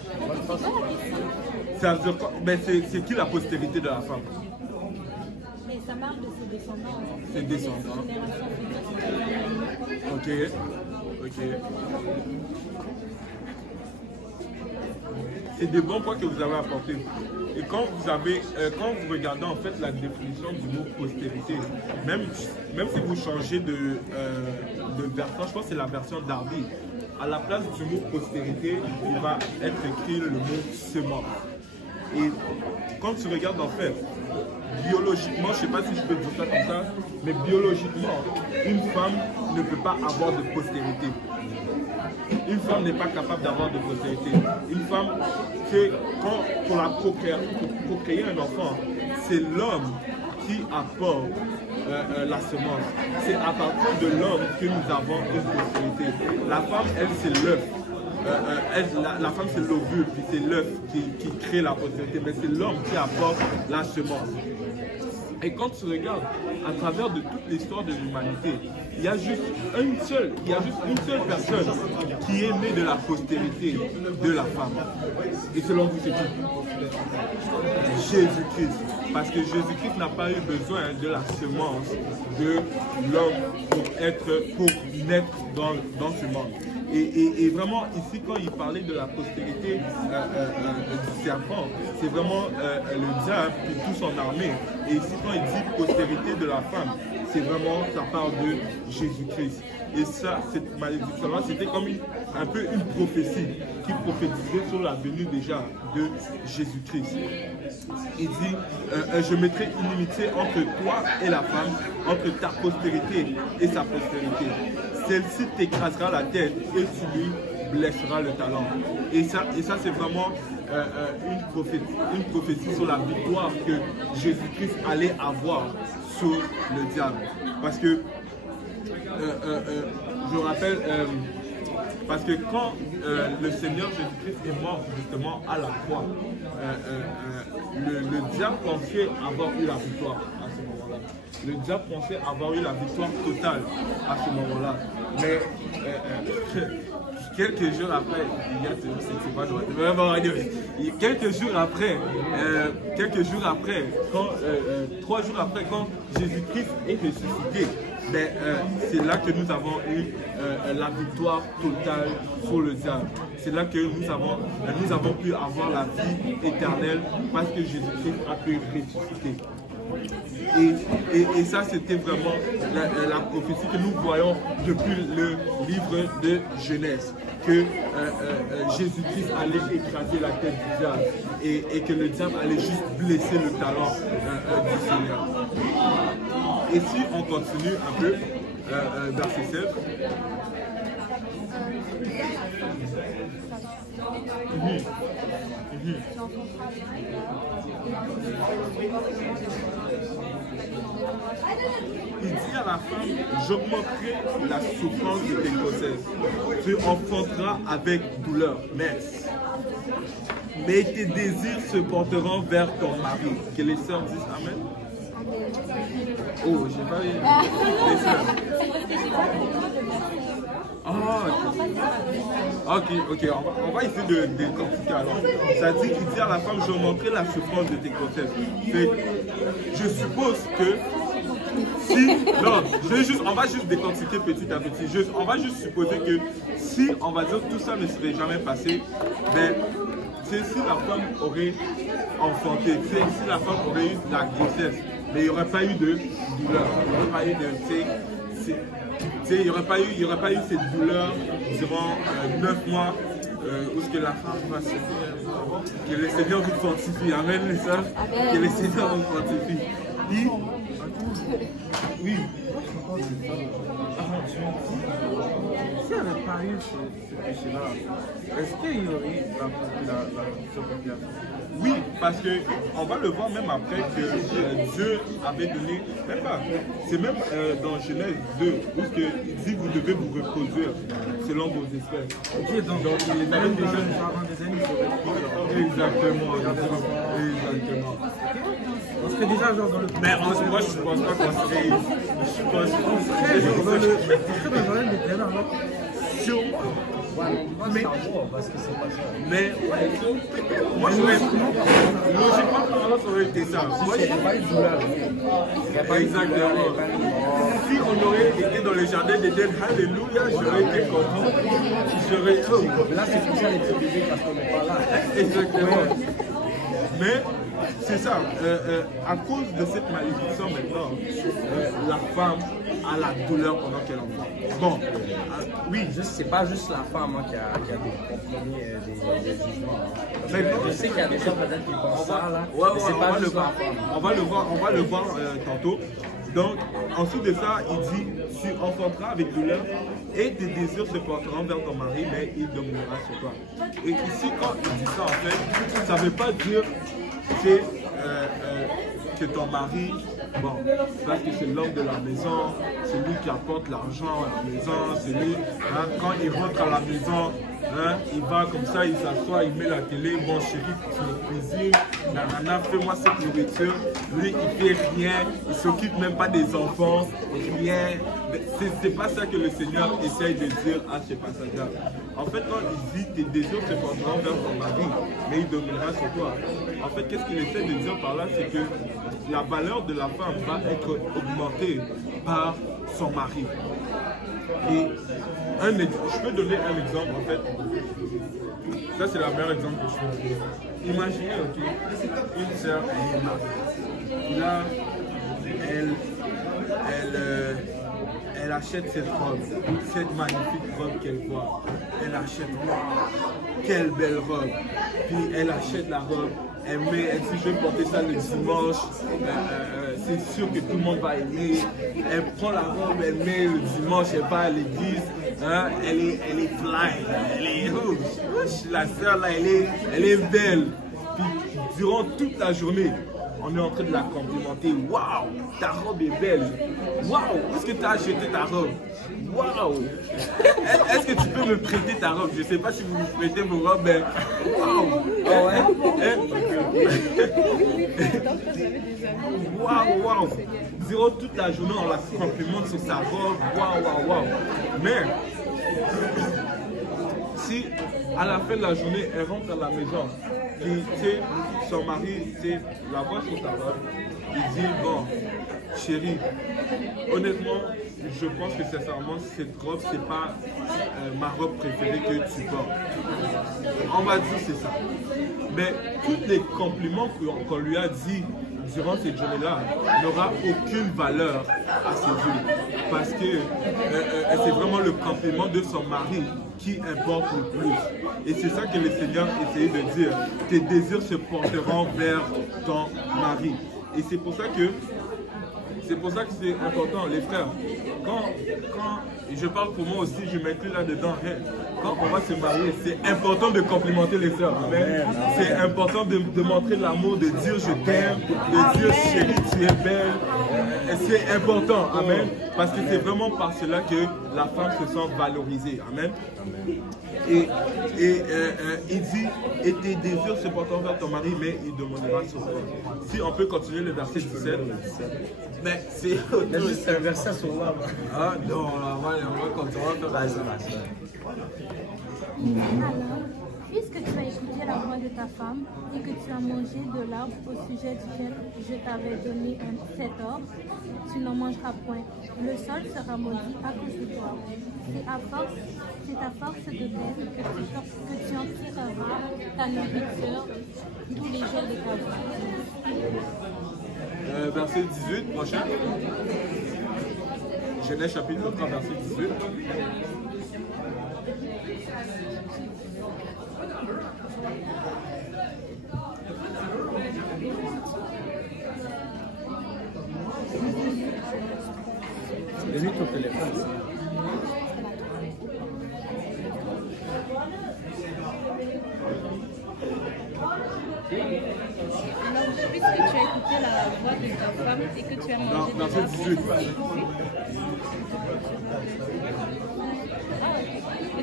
Ça veut dire quoi? Mais c'est qui la postérité de la femme? Mais ça parle de ses descendants. Ses descendants. Ok. Ok. C'est des bons points que vous avez apportés. Et quand vous regardez en fait la définition du mot postérité, même si vous changez de version, je pense que c'est la version Darby, à la place du mot postérité, il va être écrit le mot semence. Et quand tu regardes en fait, biologiquement, je ne sais pas si je peux dire ça comme ça, mais biologiquement, une femme ne peut pas avoir de postérité. Une femme n'est pas capable d'avoir de postérité. Une femme, c'est pour procréer un enfant, c'est l'homme qui apporte la semence. C'est à partir de l'homme que nous avons une postérité. La femme, elle, c'est l'œuf. La femme, c'est l'ovule, puis c'est l'œuf qui crée la postérité, mais c'est l'homme qui apporte la semence. Et quand tu regardes à travers de toute l'histoire de l'humanité, il y a juste une seule personne qui est née de la postérité de la femme. Et selon vous, c'est qui? Jésus-Christ. Parce que Jésus-Christ n'a pas eu besoin de la semence de l'homme pour naître dans ce monde. Et vraiment, ici, quand il parlait de la postérité du serpent, c'est vraiment le diable et toute son armée. Et ici, quand il dit postérité de la femme, c'est vraiment, ça parle de Jésus-Christ. Et ça, cette malédiction-là, c'était comme un peu une prophétie qui prophétisait sur la venue déjà de Jésus-Christ. Il dit, je mettrai une inimitié entre toi et la femme, entre ta postérité et sa postérité. Celle-ci t'écrasera la tête et tu lui blesseras le talon. Et ça c'est vraiment une prophétie sur la victoire que Jésus-Christ allait avoir sur le diable. Parce que, je rappelle, parce que quand le Seigneur Jésus-Christ est mort justement à la croix, le diable pensait avoir eu la victoire à ce moment-là. Le diable pensait avoir eu la victoire totale à ce moment-là. Mais quelques jours après, quand 3 jours après, quand Jésus-Christ est ressuscité, c'est là que nous avons eu la victoire totale sur le diable. C'est là que nous avons pu avoir la vie éternelle parce que Jésus-Christ a pu ressusciter. Et ça, c'était vraiment la prophétie que nous voyons depuis le livre de Genèse, que Jésus-Christ allait écraser la tête du diable et que le diable allait juste blesser le talon du Seigneur. Et si on continue un peu, verset 7. Il dit à la femme, j'augmenterai la souffrance de tes grossesses. Tu enfanteras avec douleur. Mais tes désirs se porteront vers ton mari. Que les sœurs disent Amen. Oh, j'ai pas eu les sœurs. Ok, on va essayer de décortiquer alors. Ça dit, il dit à la femme, je montrerai la souffrance de tes grossesses. Je suppose que si, non, on va juste décortiquer petit à petit. On va juste supposer que si, on va dire, tout ça ne serait jamais passé, ben, c'est si la femme aurait enfanté, si la femme aurait eu la grossesse, mais il n'y aurait pas eu de douleur, il n'y aurait pas eu de, il n'y aurait pas eu cette douleur durant 9 mois où ce que la femme va se dire que le Seigneur vous fortifie. Amen, les sœurs. Que le Seigneur vous fortifie. Puis, oui. Si elle n'avait pas eu ce péché-là, est-ce qu'il y aurait la population? Oui, parce qu'on va le voir même après que Dieu avait donné, même pas, c'est même dans Genèse 2, où il dit vous devez vous reproduire selon vos espèces. Ok, donc il est même déjà avant des années, exactement. On serait déjà genre dans le... Mais moi je pense pas qu'on serait... Je pense dans le journal de terrain, alors. Sûrement. Mais parce que c'est pas ça. Mais moi je vais logiquement parlant ça aurait été ça. Moi, il n'y a pas eu de douleur. Exactement. Si on aurait été dans le jardin d'Éden, alléluia, j'aurais été content. Mais là c'est pour ça les petits bébés parce qu'on n'est pas là. Exactement. Mais c'est ça, à cause de cette malédiction maintenant, la femme a la douleur pendant qu'elle enfante. Bon, oui. C'est pas juste la femme qui a des jugements. Je sais qu'il y a des gens peut-être qui pensent ça là. Mais c'est pas juste la femme. On va le voir tantôt. Donc, ensuite de ça, il dit, tu enfanteras avec douleur et tes désirs se porteront vers ton mari, mais il dominera sur toi. Et ici, quand il dit ça, en fait, ça ne veut pas dire que ton mari, bon, parce que c'est l'homme de la maison, c'est lui qui apporte l'argent à la maison, c'est lui, hein, quand il rentre à la maison, hein, il va comme ça, il s'assoit, il met la télé, bon chéri, tu me cuisines, nanana, fais-moi cette nourriture. Lui, il fait rien, il s'occupe même pas des enfants, rien. C'est pas ça que le Seigneur essaye de dire à ce passage-là. En fait, quand il dit tes désirs se porteront vers ton mari, mais il dominera sur toi. En fait, qu'est-ce qu'il essaie de dire par là, c'est que la valeur de la femme va être augmentée par son mari. Et je peux donner un exemple en fait. Ça c'est le meilleur exemple que je peux donner. Imaginez, ok, une sœur, elle est mariée. Là, elle achète cette robe, cette magnifique robe qu'elle voit. Elle achète, wow, quelle belle robe. Puis elle achète la robe. Elle dit je vais porter ça le dimanche, c'est sûr que tout le monde va aimer. Elle prend la robe, elle met le dimanche, elle va à l'église, hein, elle est fly, elle est la sœur là, elle est belle. Puis durant toute la journée, on est en train de la complimenter. Waouh, ta robe est belle. Waouh, où est-ce que tu as acheté ta robe? Waouh, est-ce que tu peux me prêter ta robe? Je ne sais pas si vous me prêtez vos robes, mais waouh. Oh ouais. Waouh. Durant toute la journée, on la complimente sur sa robe. Waouh. Mais si à la fin de la journée, elle rentre à la maison, puis son mari la voit sur sa robe, il dit bon, chérie, honnêtement, je pense que sincèrement, cette robe, c'est pas ma robe préférée que tu portes. On va dire c'est ça. Mais tous les compliments qu'on lui a dit durant cette journée-là n'aura aucune valeur à ses yeux. Parce que c'est vraiment le compliment de son mari qui importe le plus. Et c'est ça que le Seigneur essayait de dire. Tes désirs se porteront vers ton mari. Et c'est pour ça que c'est pour ça que c'est important, les frères. Quand je parle pour moi aussi, je m'inclus là-dedans. Hein. Quand on va se marier, c'est important de complimenter les sœurs. C'est important de montrer l'amour, de dire je t'aime, de dire chérie, tu es belle. C'est important, amen. Parce que c'est vraiment par cela que la femme se sent valorisée, amen. Et il dit, et tes désirs se porteront vers ton mari, mais il demandera son corps. Si on peut continuer le verset 17, mais c'est juste un verset sur l'arbre. Ah non, on va continuer. Alors, puisque tu as écouté la voix de ta femme et que tu as mangé de l'arbre au sujet duquel je t'avais donné cet ordre, tu n'en mangeras point. Le sol sera maudit à cause de toi. C'est à force de peine que tu en tireras ta nourriture tous les jours de ta vie. Verset 18, prochain. Genèse chapitre 3, verset 18. Donnez ton téléphone. Alors, puisque tu as écouté la voix de ta femme et que tu as mangé de verset 18.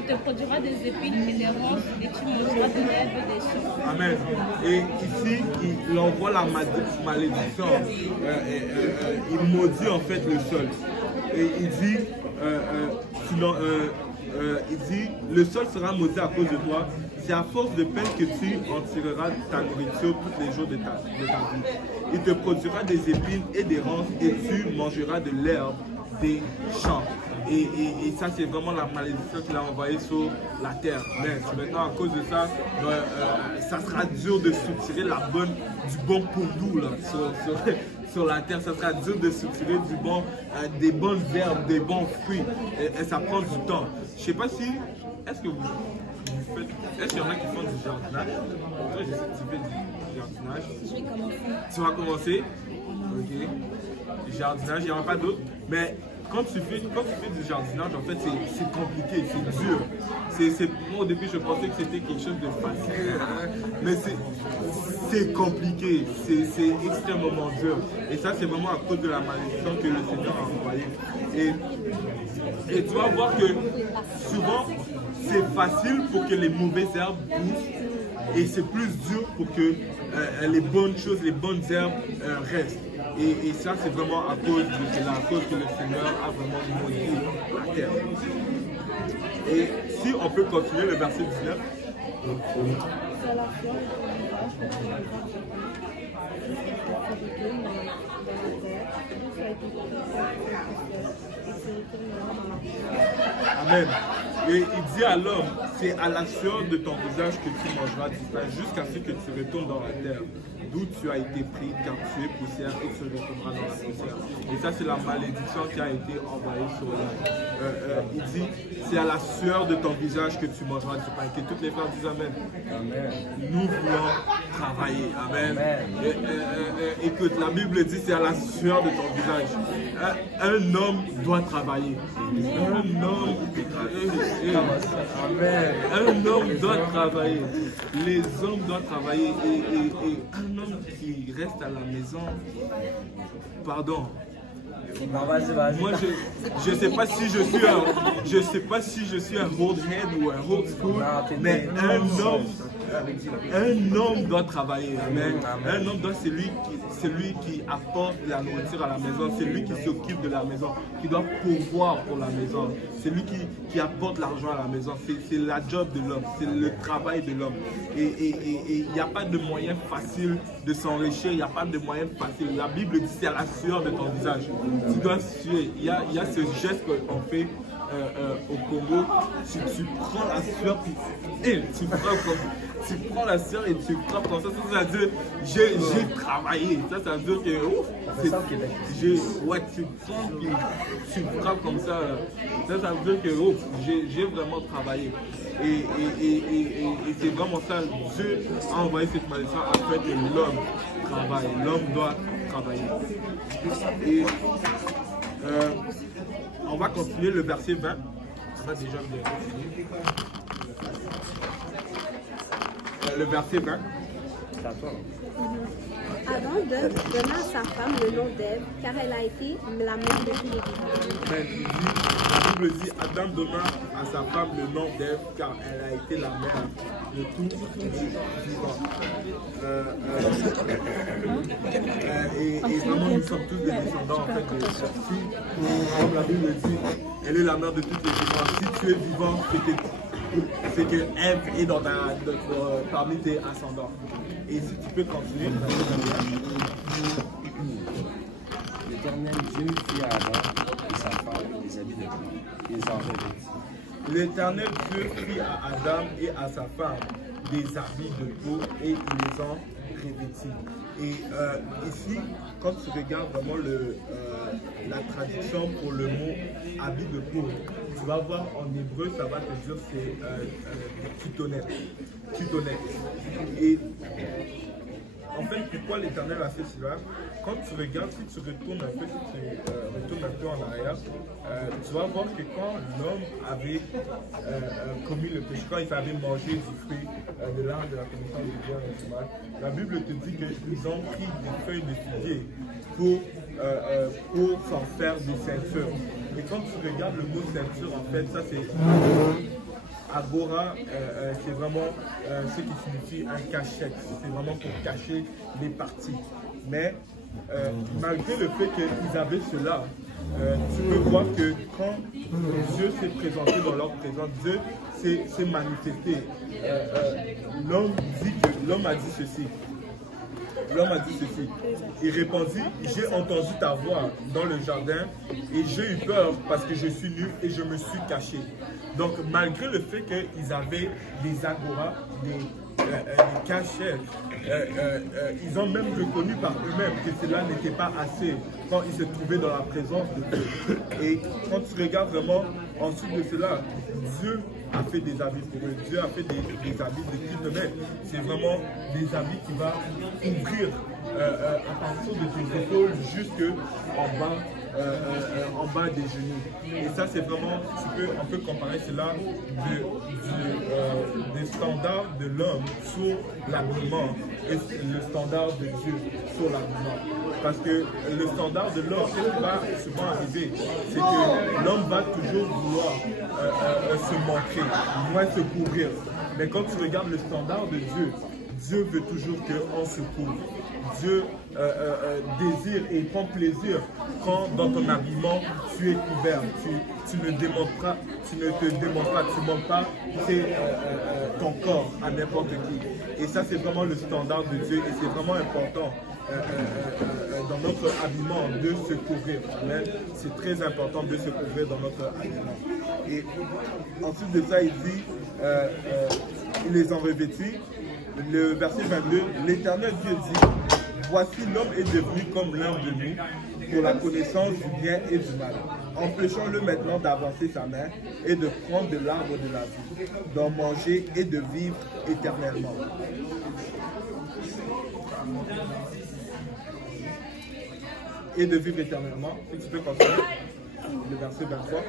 il te produira des épines et des ronces et tu mangeras de l'herbe des champs. Amen. Et ici, il envoie la malédiction. Il maudit en fait le sol. Et il dit, le sol sera maudit à cause de toi. C'est à force de peine que tu en tireras ta nourriture tous les jours de ta vie. Il te produira des épines et des ronces et tu mangeras de l'herbe des champs. Et ça, c'est vraiment la malédiction qu'il a envoyée sur la terre. Mais maintenant, à cause de ça, ça sera dur de soutirer du bon pourdoux là, sur la terre. Ça sera dur de soutirer des bonnes herbes, des bons fruits. Et ça prend du temps. Je ne sais pas si... Est-ce qu'il y en a qui font du jardinage? Moi, j'essaie de faire du jardinage. Je vais commencer. Tu vas commencer? Ok. Jardinage, il n'y en a pas d'autres. Mais quand tu fais du jardinage, en fait, c'est compliqué, c'est dur. Moi, au début, je pensais que c'était quelque chose de facile. Hein, mais c'est compliqué, c'est extrêmement dur. Et ça, c'est vraiment à cause de la malédiction que le Seigneur a envoyée. Et tu vas voir que souvent, c'est facile pour que les mauvaises herbes poussent et c'est plus dur pour que les bonnes choses, les bonnes herbes restent. Et ça, c'est vraiment à cause de cela, à cause que le Seigneur a vraiment maudit la terre. Et si on peut continuer le verset 19. Amen. Et il dit à l'homme, c'est à la sueur de ton visage que tu mangeras du pain jusqu'à ce que tu retournes dans la terre, d'où tu as été pris, car tu es poussière et tu retourneras dans la poussière. Et ça, c'est la malédiction qui a été envoyée sur l'homme. Il dit, c'est à la sueur de ton visage que tu mangeras du pain. Que toutes les femmes disent Amen. Amen. Nous voulons travailler. Amen. Écoute, la Bible dit, c'est à la sueur de ton visage. Un homme doit travailler. Un homme doit travailler. Les hommes doivent travailler. Et un homme qui reste à la maison, pardon. Non, vas-y. Moi, je sais pas si je suis un old head ou un old school, mais un homme doit travailler. Amen. Un homme doit, c'est lui qui apporte la nourriture à la maison, c'est lui qui s'occupe de la maison, qui doit pourvoir pour la maison, c'est lui qui apporte l'argent à la maison. C'est la job de l'homme, c'est le travail de l'homme. Et il n'y a pas de moyen facile de s'enrichir, il n'y a pas de moyen facile. La Bible dit c'est à la sueur de ton visage. Tu dois suer. Il y a ce geste qu'on fait au Congo. Tu prends la sueur et tu prends la sueur et tu frappes comme ça. Ça veut dire j'ai travaillé. Ça veut dire que tu frappes comme ça. Ça veut dire que j'ai vraiment travaillé. Et c'est vraiment ça. Dieu a envoyé cette malédiction afin que l'homme travaille. L'homme doit travailler. Et on va continuer le verset 20. On a déjà fini. Le verset 20. Adam donna à sa femme le nom d'Ève, car elle a été la mère de tous les vivants. La Bible dit, Adam donna à sa femme le nom d'Ève, car elle a été la mère de tous les vivants. Et vraiment, nous sommes tous des descendants en fait de cette fille. Comme la Bible dit, elle est la mère de tous les vivants. Si tu es vivant, c'est que Ève est parmi tes ascendants. Et si tu peux continuer. L'Éternel Dieu fit à Adam et sa femme des habits de peau, et les en revêtit. L'Éternel Dieu fit à Adam et à sa femme des habits de peau et il les en revêtit. Et ici, quand tu regardes vraiment la traduction pour le mot habit de peau, tu vas voir en hébreu, ça va te dire c'est tutonet. Et en fait, pourquoi l'Éternel a fait cela? Quand tu regardes, si tu retournes un peu, en arrière, tu vas voir que quand l'homme avait commis le péché, quand il avait mangé du fruit de l'arbre de la connaissance du bien et du mal, la Bible te dit qu'ils ont pris des feuilles de figuier pour s'en faire des ceintures. Et quand tu regardes le mot ceinture, en fait, ça c'est Agora, c'est vraiment ce qui signifie un cachette. C'est vraiment pour cacher les parties. Mais malgré le fait qu'ils avaient cela, tu peux voir que quand Dieu s'est présenté dans leur présence, Dieu s'est manifesté. L'homme a dit ceci. L'homme a dit ceci. Il répondit, j'ai entendu ta voix dans le jardin et j'ai eu peur parce que je suis nu et je me suis caché. Donc malgré le fait qu'ils avaient des agoras, des cachettes, ils ont même reconnu par eux-mêmes que cela n'était pas assez quand ils se trouvaient dans la présence de Dieu. Et quand tu regardes vraiment ensuite de cela, Dieu a fait des habits pour eux. Dieu a fait des habits de type de mec. C'est vraiment des habits qui vont ouvrir à partir de tes épaules jusqu'en bas des genoux. Et ça, c'est vraiment, on peut comparer cela des standards de l'homme sur l'habillement et le standard de Dieu sur l'habillement. Parce que le standard de l'homme, ce qui va souvent arriver, c'est que l'homme va toujours vouloir se montrer, moins se couvrir. Mais quand tu regardes le standard de Dieu, Dieu veut toujours qu'on se couvre. Dieu désire et prend plaisir quand dans ton habillement tu es couvert. Tu ne te démontres pas, tu ne montres pas ton corps à n'importe qui. Et ça, c'est vraiment le standard de Dieu et c'est vraiment important dans notre habillement de se couvrir. C'est très important de se couvrir dans notre habillement. Et ensuite de ça, il dit, il les en revêtit. Le verset 22, l'Éternel Dieu dit, voici l'homme est devenu comme l'un de nous pour la connaissance du bien et du mal. Empêchons-le maintenant d'avancer sa main et de prendre de l'arbre de la vie, d'en manger et de vivre éternellement. Et de vivre éternellement. Si tu peux continuer, le verset 23.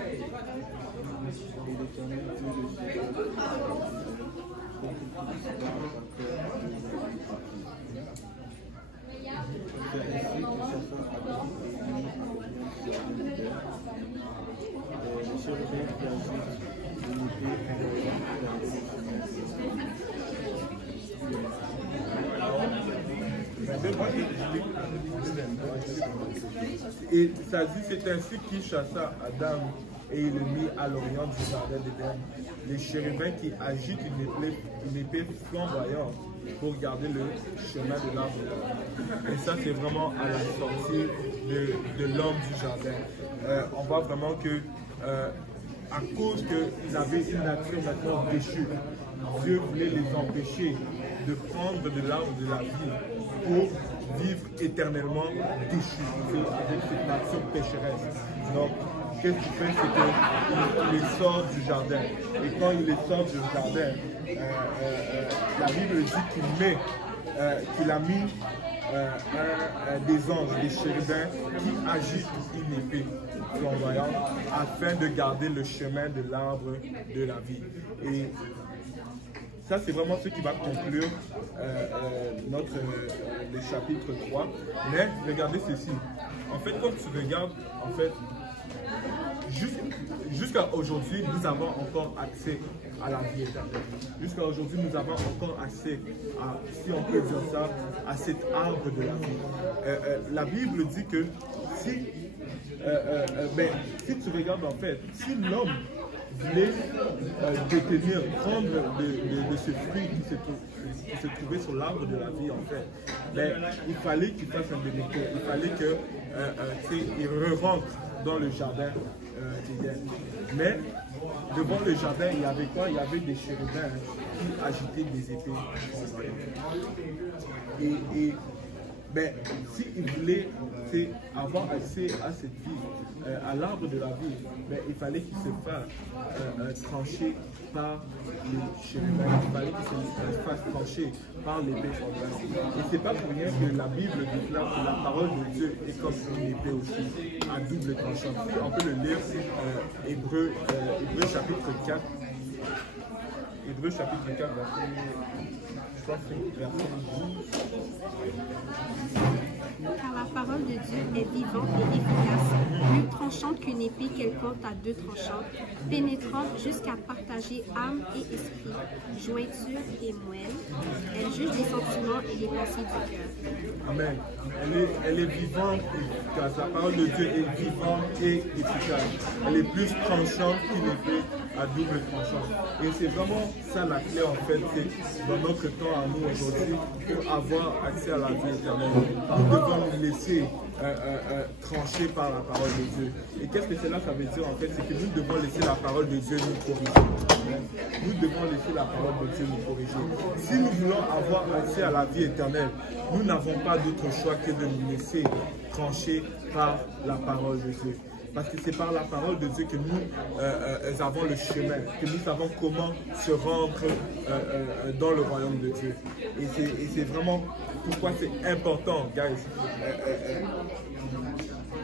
Et ça dit, c'est ainsi qu'il chassa Adam et il le mit à l'orient du jardin d'Éden. Les chérubins qui agitent une épée flamboyante pour garder le chemin de l'arbre. Et ça, c'est vraiment à la sortie de l'homme du jardin. On voit vraiment que à cause qu'ils avaient une nature maintenant déchue, Dieu voulait les empêcher de prendre de l'arbre de la vie pour vivre éternellement déchus avec cette nature pécheresse. Donc, qu'est-ce qu'il fait? C'est qu'il les sort du jardin. Et quand il les sort du jardin, la Bible dit qu'il a mis des anges, des chérubins qui agitent une épée flamboyante afin de garder le chemin de l'arbre de la vie. Et ça, c'est vraiment ce qui va conclure le chapitre 3. Mais regardez ceci. En fait, quand tu regardes, en fait, jusqu'à aujourd'hui, nous avons encore accès à la vie éternelle. Jusqu'à aujourd'hui, nous avons encore accès à, si on peut dire ça, à cet arbre de la vie. La Bible dit que si tu regardes, en fait, si l'homme voulait détenir, prendre de ce fruit qui se trouvait sur l'arbre de la vie, en fait, ben, il fallait qu'il fasse un demi-tour. Il fallait qu'il re-rentre dans le jardin d'Éden. Mais devant le jardin, il y avait quoi? Il y avait des chérubins qui agitaient des épées. Et ben, s'il voulait avoir accès à cette vie, à l'arbre de la vie, ben, il fallait qu'il se fasse trancher par les chérubins, il fallait qu'il se fasse trancher par l'épée flamboyante. Et c'est pas pour rien que la Bible déclare que la parole de Dieu est comme une épée aussi, à double tranchant. On peut le lire, Hébreux chapitre 4. Hébreux chapitre 4, je crois que c'est verset 12. Car la parole de Dieu est vivante et efficace, plus tranchante qu'une épée quelconque à deux tranchants, pénétrante jusqu'à partager âme et esprit, jointure et moelle. Elle juge les sentiments et les pensées du cœur. Amen. Elle est vivante et efficace. La parole de Dieu est vivante et efficace. Elle est plus tranchante qu'une épée à double tranchant. Et c'est vraiment ça la clé, en fait, c'est dans notre temps à nous aujourd'hui, pour avoir accès à la vie éternelle. Nous devons nous laisser trancher par la parole de Dieu. Et qu'est-ce que cela ça veut dire, en fait? C'est que nous devons laisser la parole de Dieu nous corriger. Nous devons laisser la parole de Dieu nous corriger. Si nous voulons avoir accès à la vie éternelle, nous n'avons pas d'autre choix que de nous laisser trancher par la parole de Dieu. Parce que c'est par la parole de Dieu que nous avons le chemin, que nous savons comment se rendre dans le royaume de Dieu. Et c'est vraiment pourquoi c'est important, guys,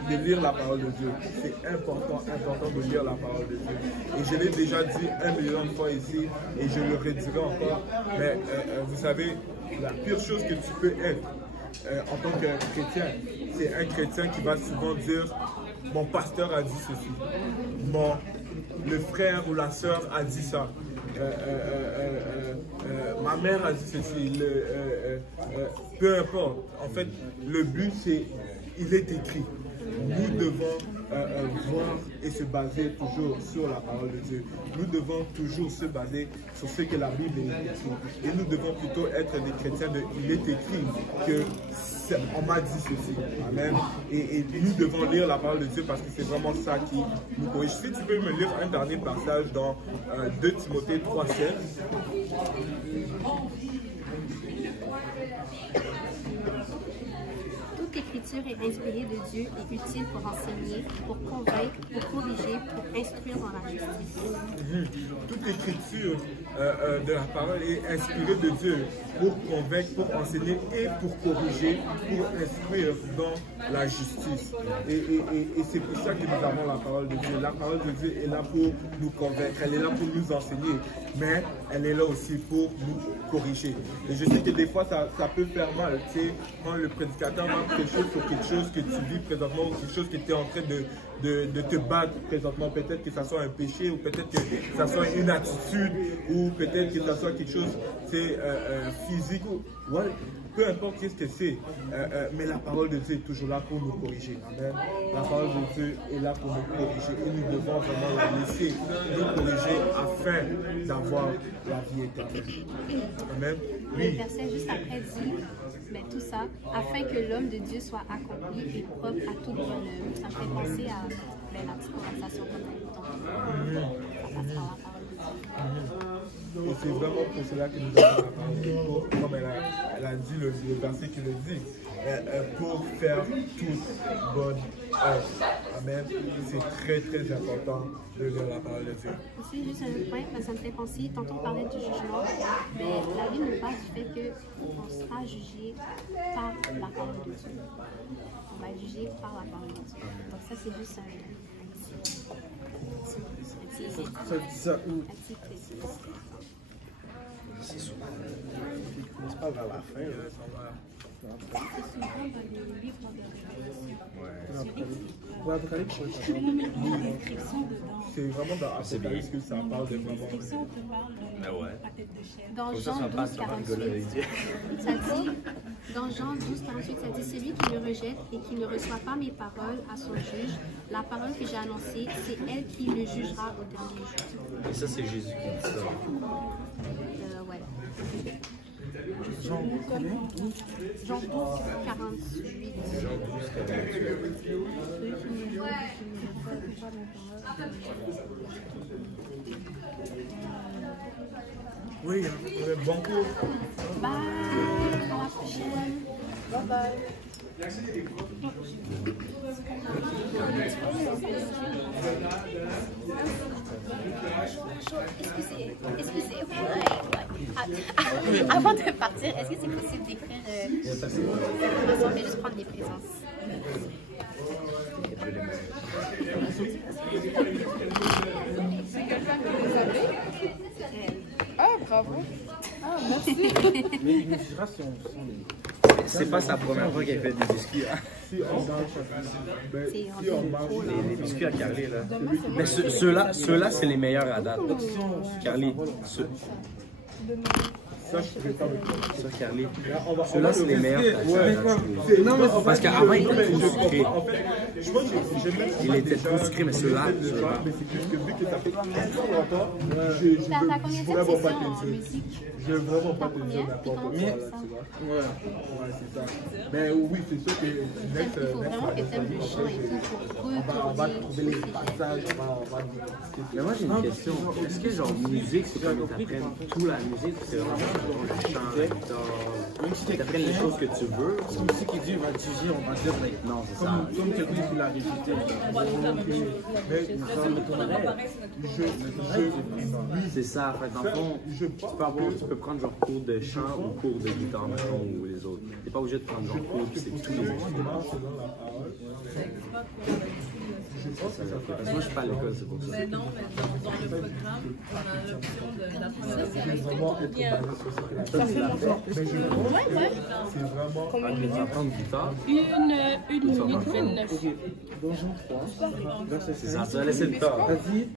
de lire la parole de Dieu. C'est important de lire la parole de Dieu. Et je l'ai déjà dit 1 million de fois ici, et je le redirai encore. Mais vous savez, la pire chose que tu peux être en tant que chrétien, c'est un chrétien qui va souvent dire: mon pasteur a dit ceci, le frère ou la sœur a dit ça, ma mère a dit ceci, peu importe. En fait, le but c'est, il est écrit. Nous devons voir et se baser toujours sur la parole de Dieu. Nous devons toujours se baser sur ce que la Bible est écrit. Et nous devons plutôt être des chrétiens de il est écrit que on m'a dit ceci. Amen. Et nous devons lire la parole de Dieu parce que c'est vraiment ça qui nous corrige. Si tu peux me lire un dernier passage dans 2 Timothée 3,7. Toute écriture est inspirée de Dieu et utile pour enseigner, pour convaincre, pour corriger, pour instruire dans la justice. Toute écriture de la parole est inspirée de Dieu pour convaincre, pour enseigner et pour corriger, pour instruire dans la justice. Et c'est pour ça que nous avons la parole de Dieu. La parole de Dieu est là pour nous convaincre, elle est là pour nous enseigner, mais elle est là aussi pour nous corriger. Et je sais que des fois ça peut faire mal, tu sais, quand le prédicateur va prêcher sur quelque chose que tu vis présentement, ou quelque chose que tu es en train de te battre présentement, peut-être que ça soit un péché, ou peut-être que ça soit une attitude, ou peut-être que ça soit quelque chose physique, ou ouais, peu importe ce que c'est, mais la parole de Dieu est toujours là pour nous corriger. Amen. La parole de Dieu est là pour nous corriger et nous devons vraiment la laisser nous corriger afin d'avoir la vie éternelle. Amen. Le verset juste après dit, mais tout ça, afin que l'homme de Dieu soit accompli et propre à toute bonne œuvre. Ça me fait penser à la petite conversation qu'on a eue tantôt. Ça passe par la parole de Dieu. Et c'est vraiment pour cela que nous avons la parole de Dieu, comme elle a dit le verset qui le dit. pour faire toute bonne œuvre. Amen. C'est très, très important de lire la parole de Dieu. Aussi, juste un autre point, ça me fait penser, tantôt on parlait du jugement, mais la Bible nous parle du fait qu'on sera jugé par la parole de Dieu. On va être jugé par la parole de Dieu. Donc ça, c'est juste Ça dit ça où? un petit précis. C'est souvent. C'est pas vers la fin, là. C'est souvent dans les livres de Révélation. Ouais, Apocalypse, je C'est même une description dedans. C'est vraiment dans Apocalypse que ça parle de vraiment. La description te parle de Ben ouais. la tête de chèvre. Dans Comme ça, Jean ça 12, passe sur le gars, là, il 48, dit. ça dit, dans Jean 12, 48, ça dit, celui qui me rejette et qui ne reçoit pas mes paroles à son juge, la parole que j'ai annoncée, c'est elle qui le jugera au dernier jour. Et ça, c'est Jésus qui dit ça. Ouais. Jean combien? Jean 12, 48. Jean 12, 48. Oui, bon cours. Bye, à la prochaine. Bye bye. Excusez, avant de partir, est-ce que c'est possible d'écrire on va juste prendre les présences. C'est quelqu'un qui les avait? Ah, bravo. Ah, merci. Mais il nous dira si on C'est pas sa première fois qu'elle fait des biscuits. Hein. Si on marche, ben, si on marche, Les biscuits à Carly, là. Mais ceux-là, c'est les meilleurs à date. Carly, ça, je ne peux pas me tromper. ça, Carly. On va- Ceux-là, c'est les meilleurs. Ouais. Non, mais c'est Parce qu'avant, il était trop sucré. En fait, je pense que j'ai même Il était trop sucré, mais ceux-là, mais c'est juste que vu que ça fait longtemps, je T'as veux combien de vraiment pas sessions en te dire. musique? Je veux vraiment pas Ta te dire première, n'importe puis quoi, comment tu là, fais ça? tu vois. Ouais. Ouais, c'est ça. Mais oui, c'est sûr que next, Il faut vraiment que tu aimes le chant et tout pour on va retourner trouver au les cégep. passages, on va discuter. Mais moi, j'ai une question. Est-ce que, genre, musique, c'est comme ils t'apprennent tout la musique? C'est vraiment le chant, la guitare. Ils t'apprennent les choses que tu veux. C'est aussi qui dit, on va te juger, on va te dire, like, Non, c'est ça. comme quelqu'un qui l'a répété. C'est ça. Fait, dans le fond, tu peux prendre genre cours de chant ou cours de guitare, mettons, ou les autres. T'es pas obligé de prendre genre cours, puis c'est tous les instruments. Parce que moi, je suis pas à l'école, c'est pour ça. Mais non, mais dans le programme, on a l'option d'apprendre Je vais vraiment être basé sur ce que la Ça fait longtemps. Mais je pense que c'est vraiment. Combien de minutes? Apprendre guitare, 1 minute 29. Bonjour 3, verset c'est ça. 5. Tu vas laisser le temps. Vas-y.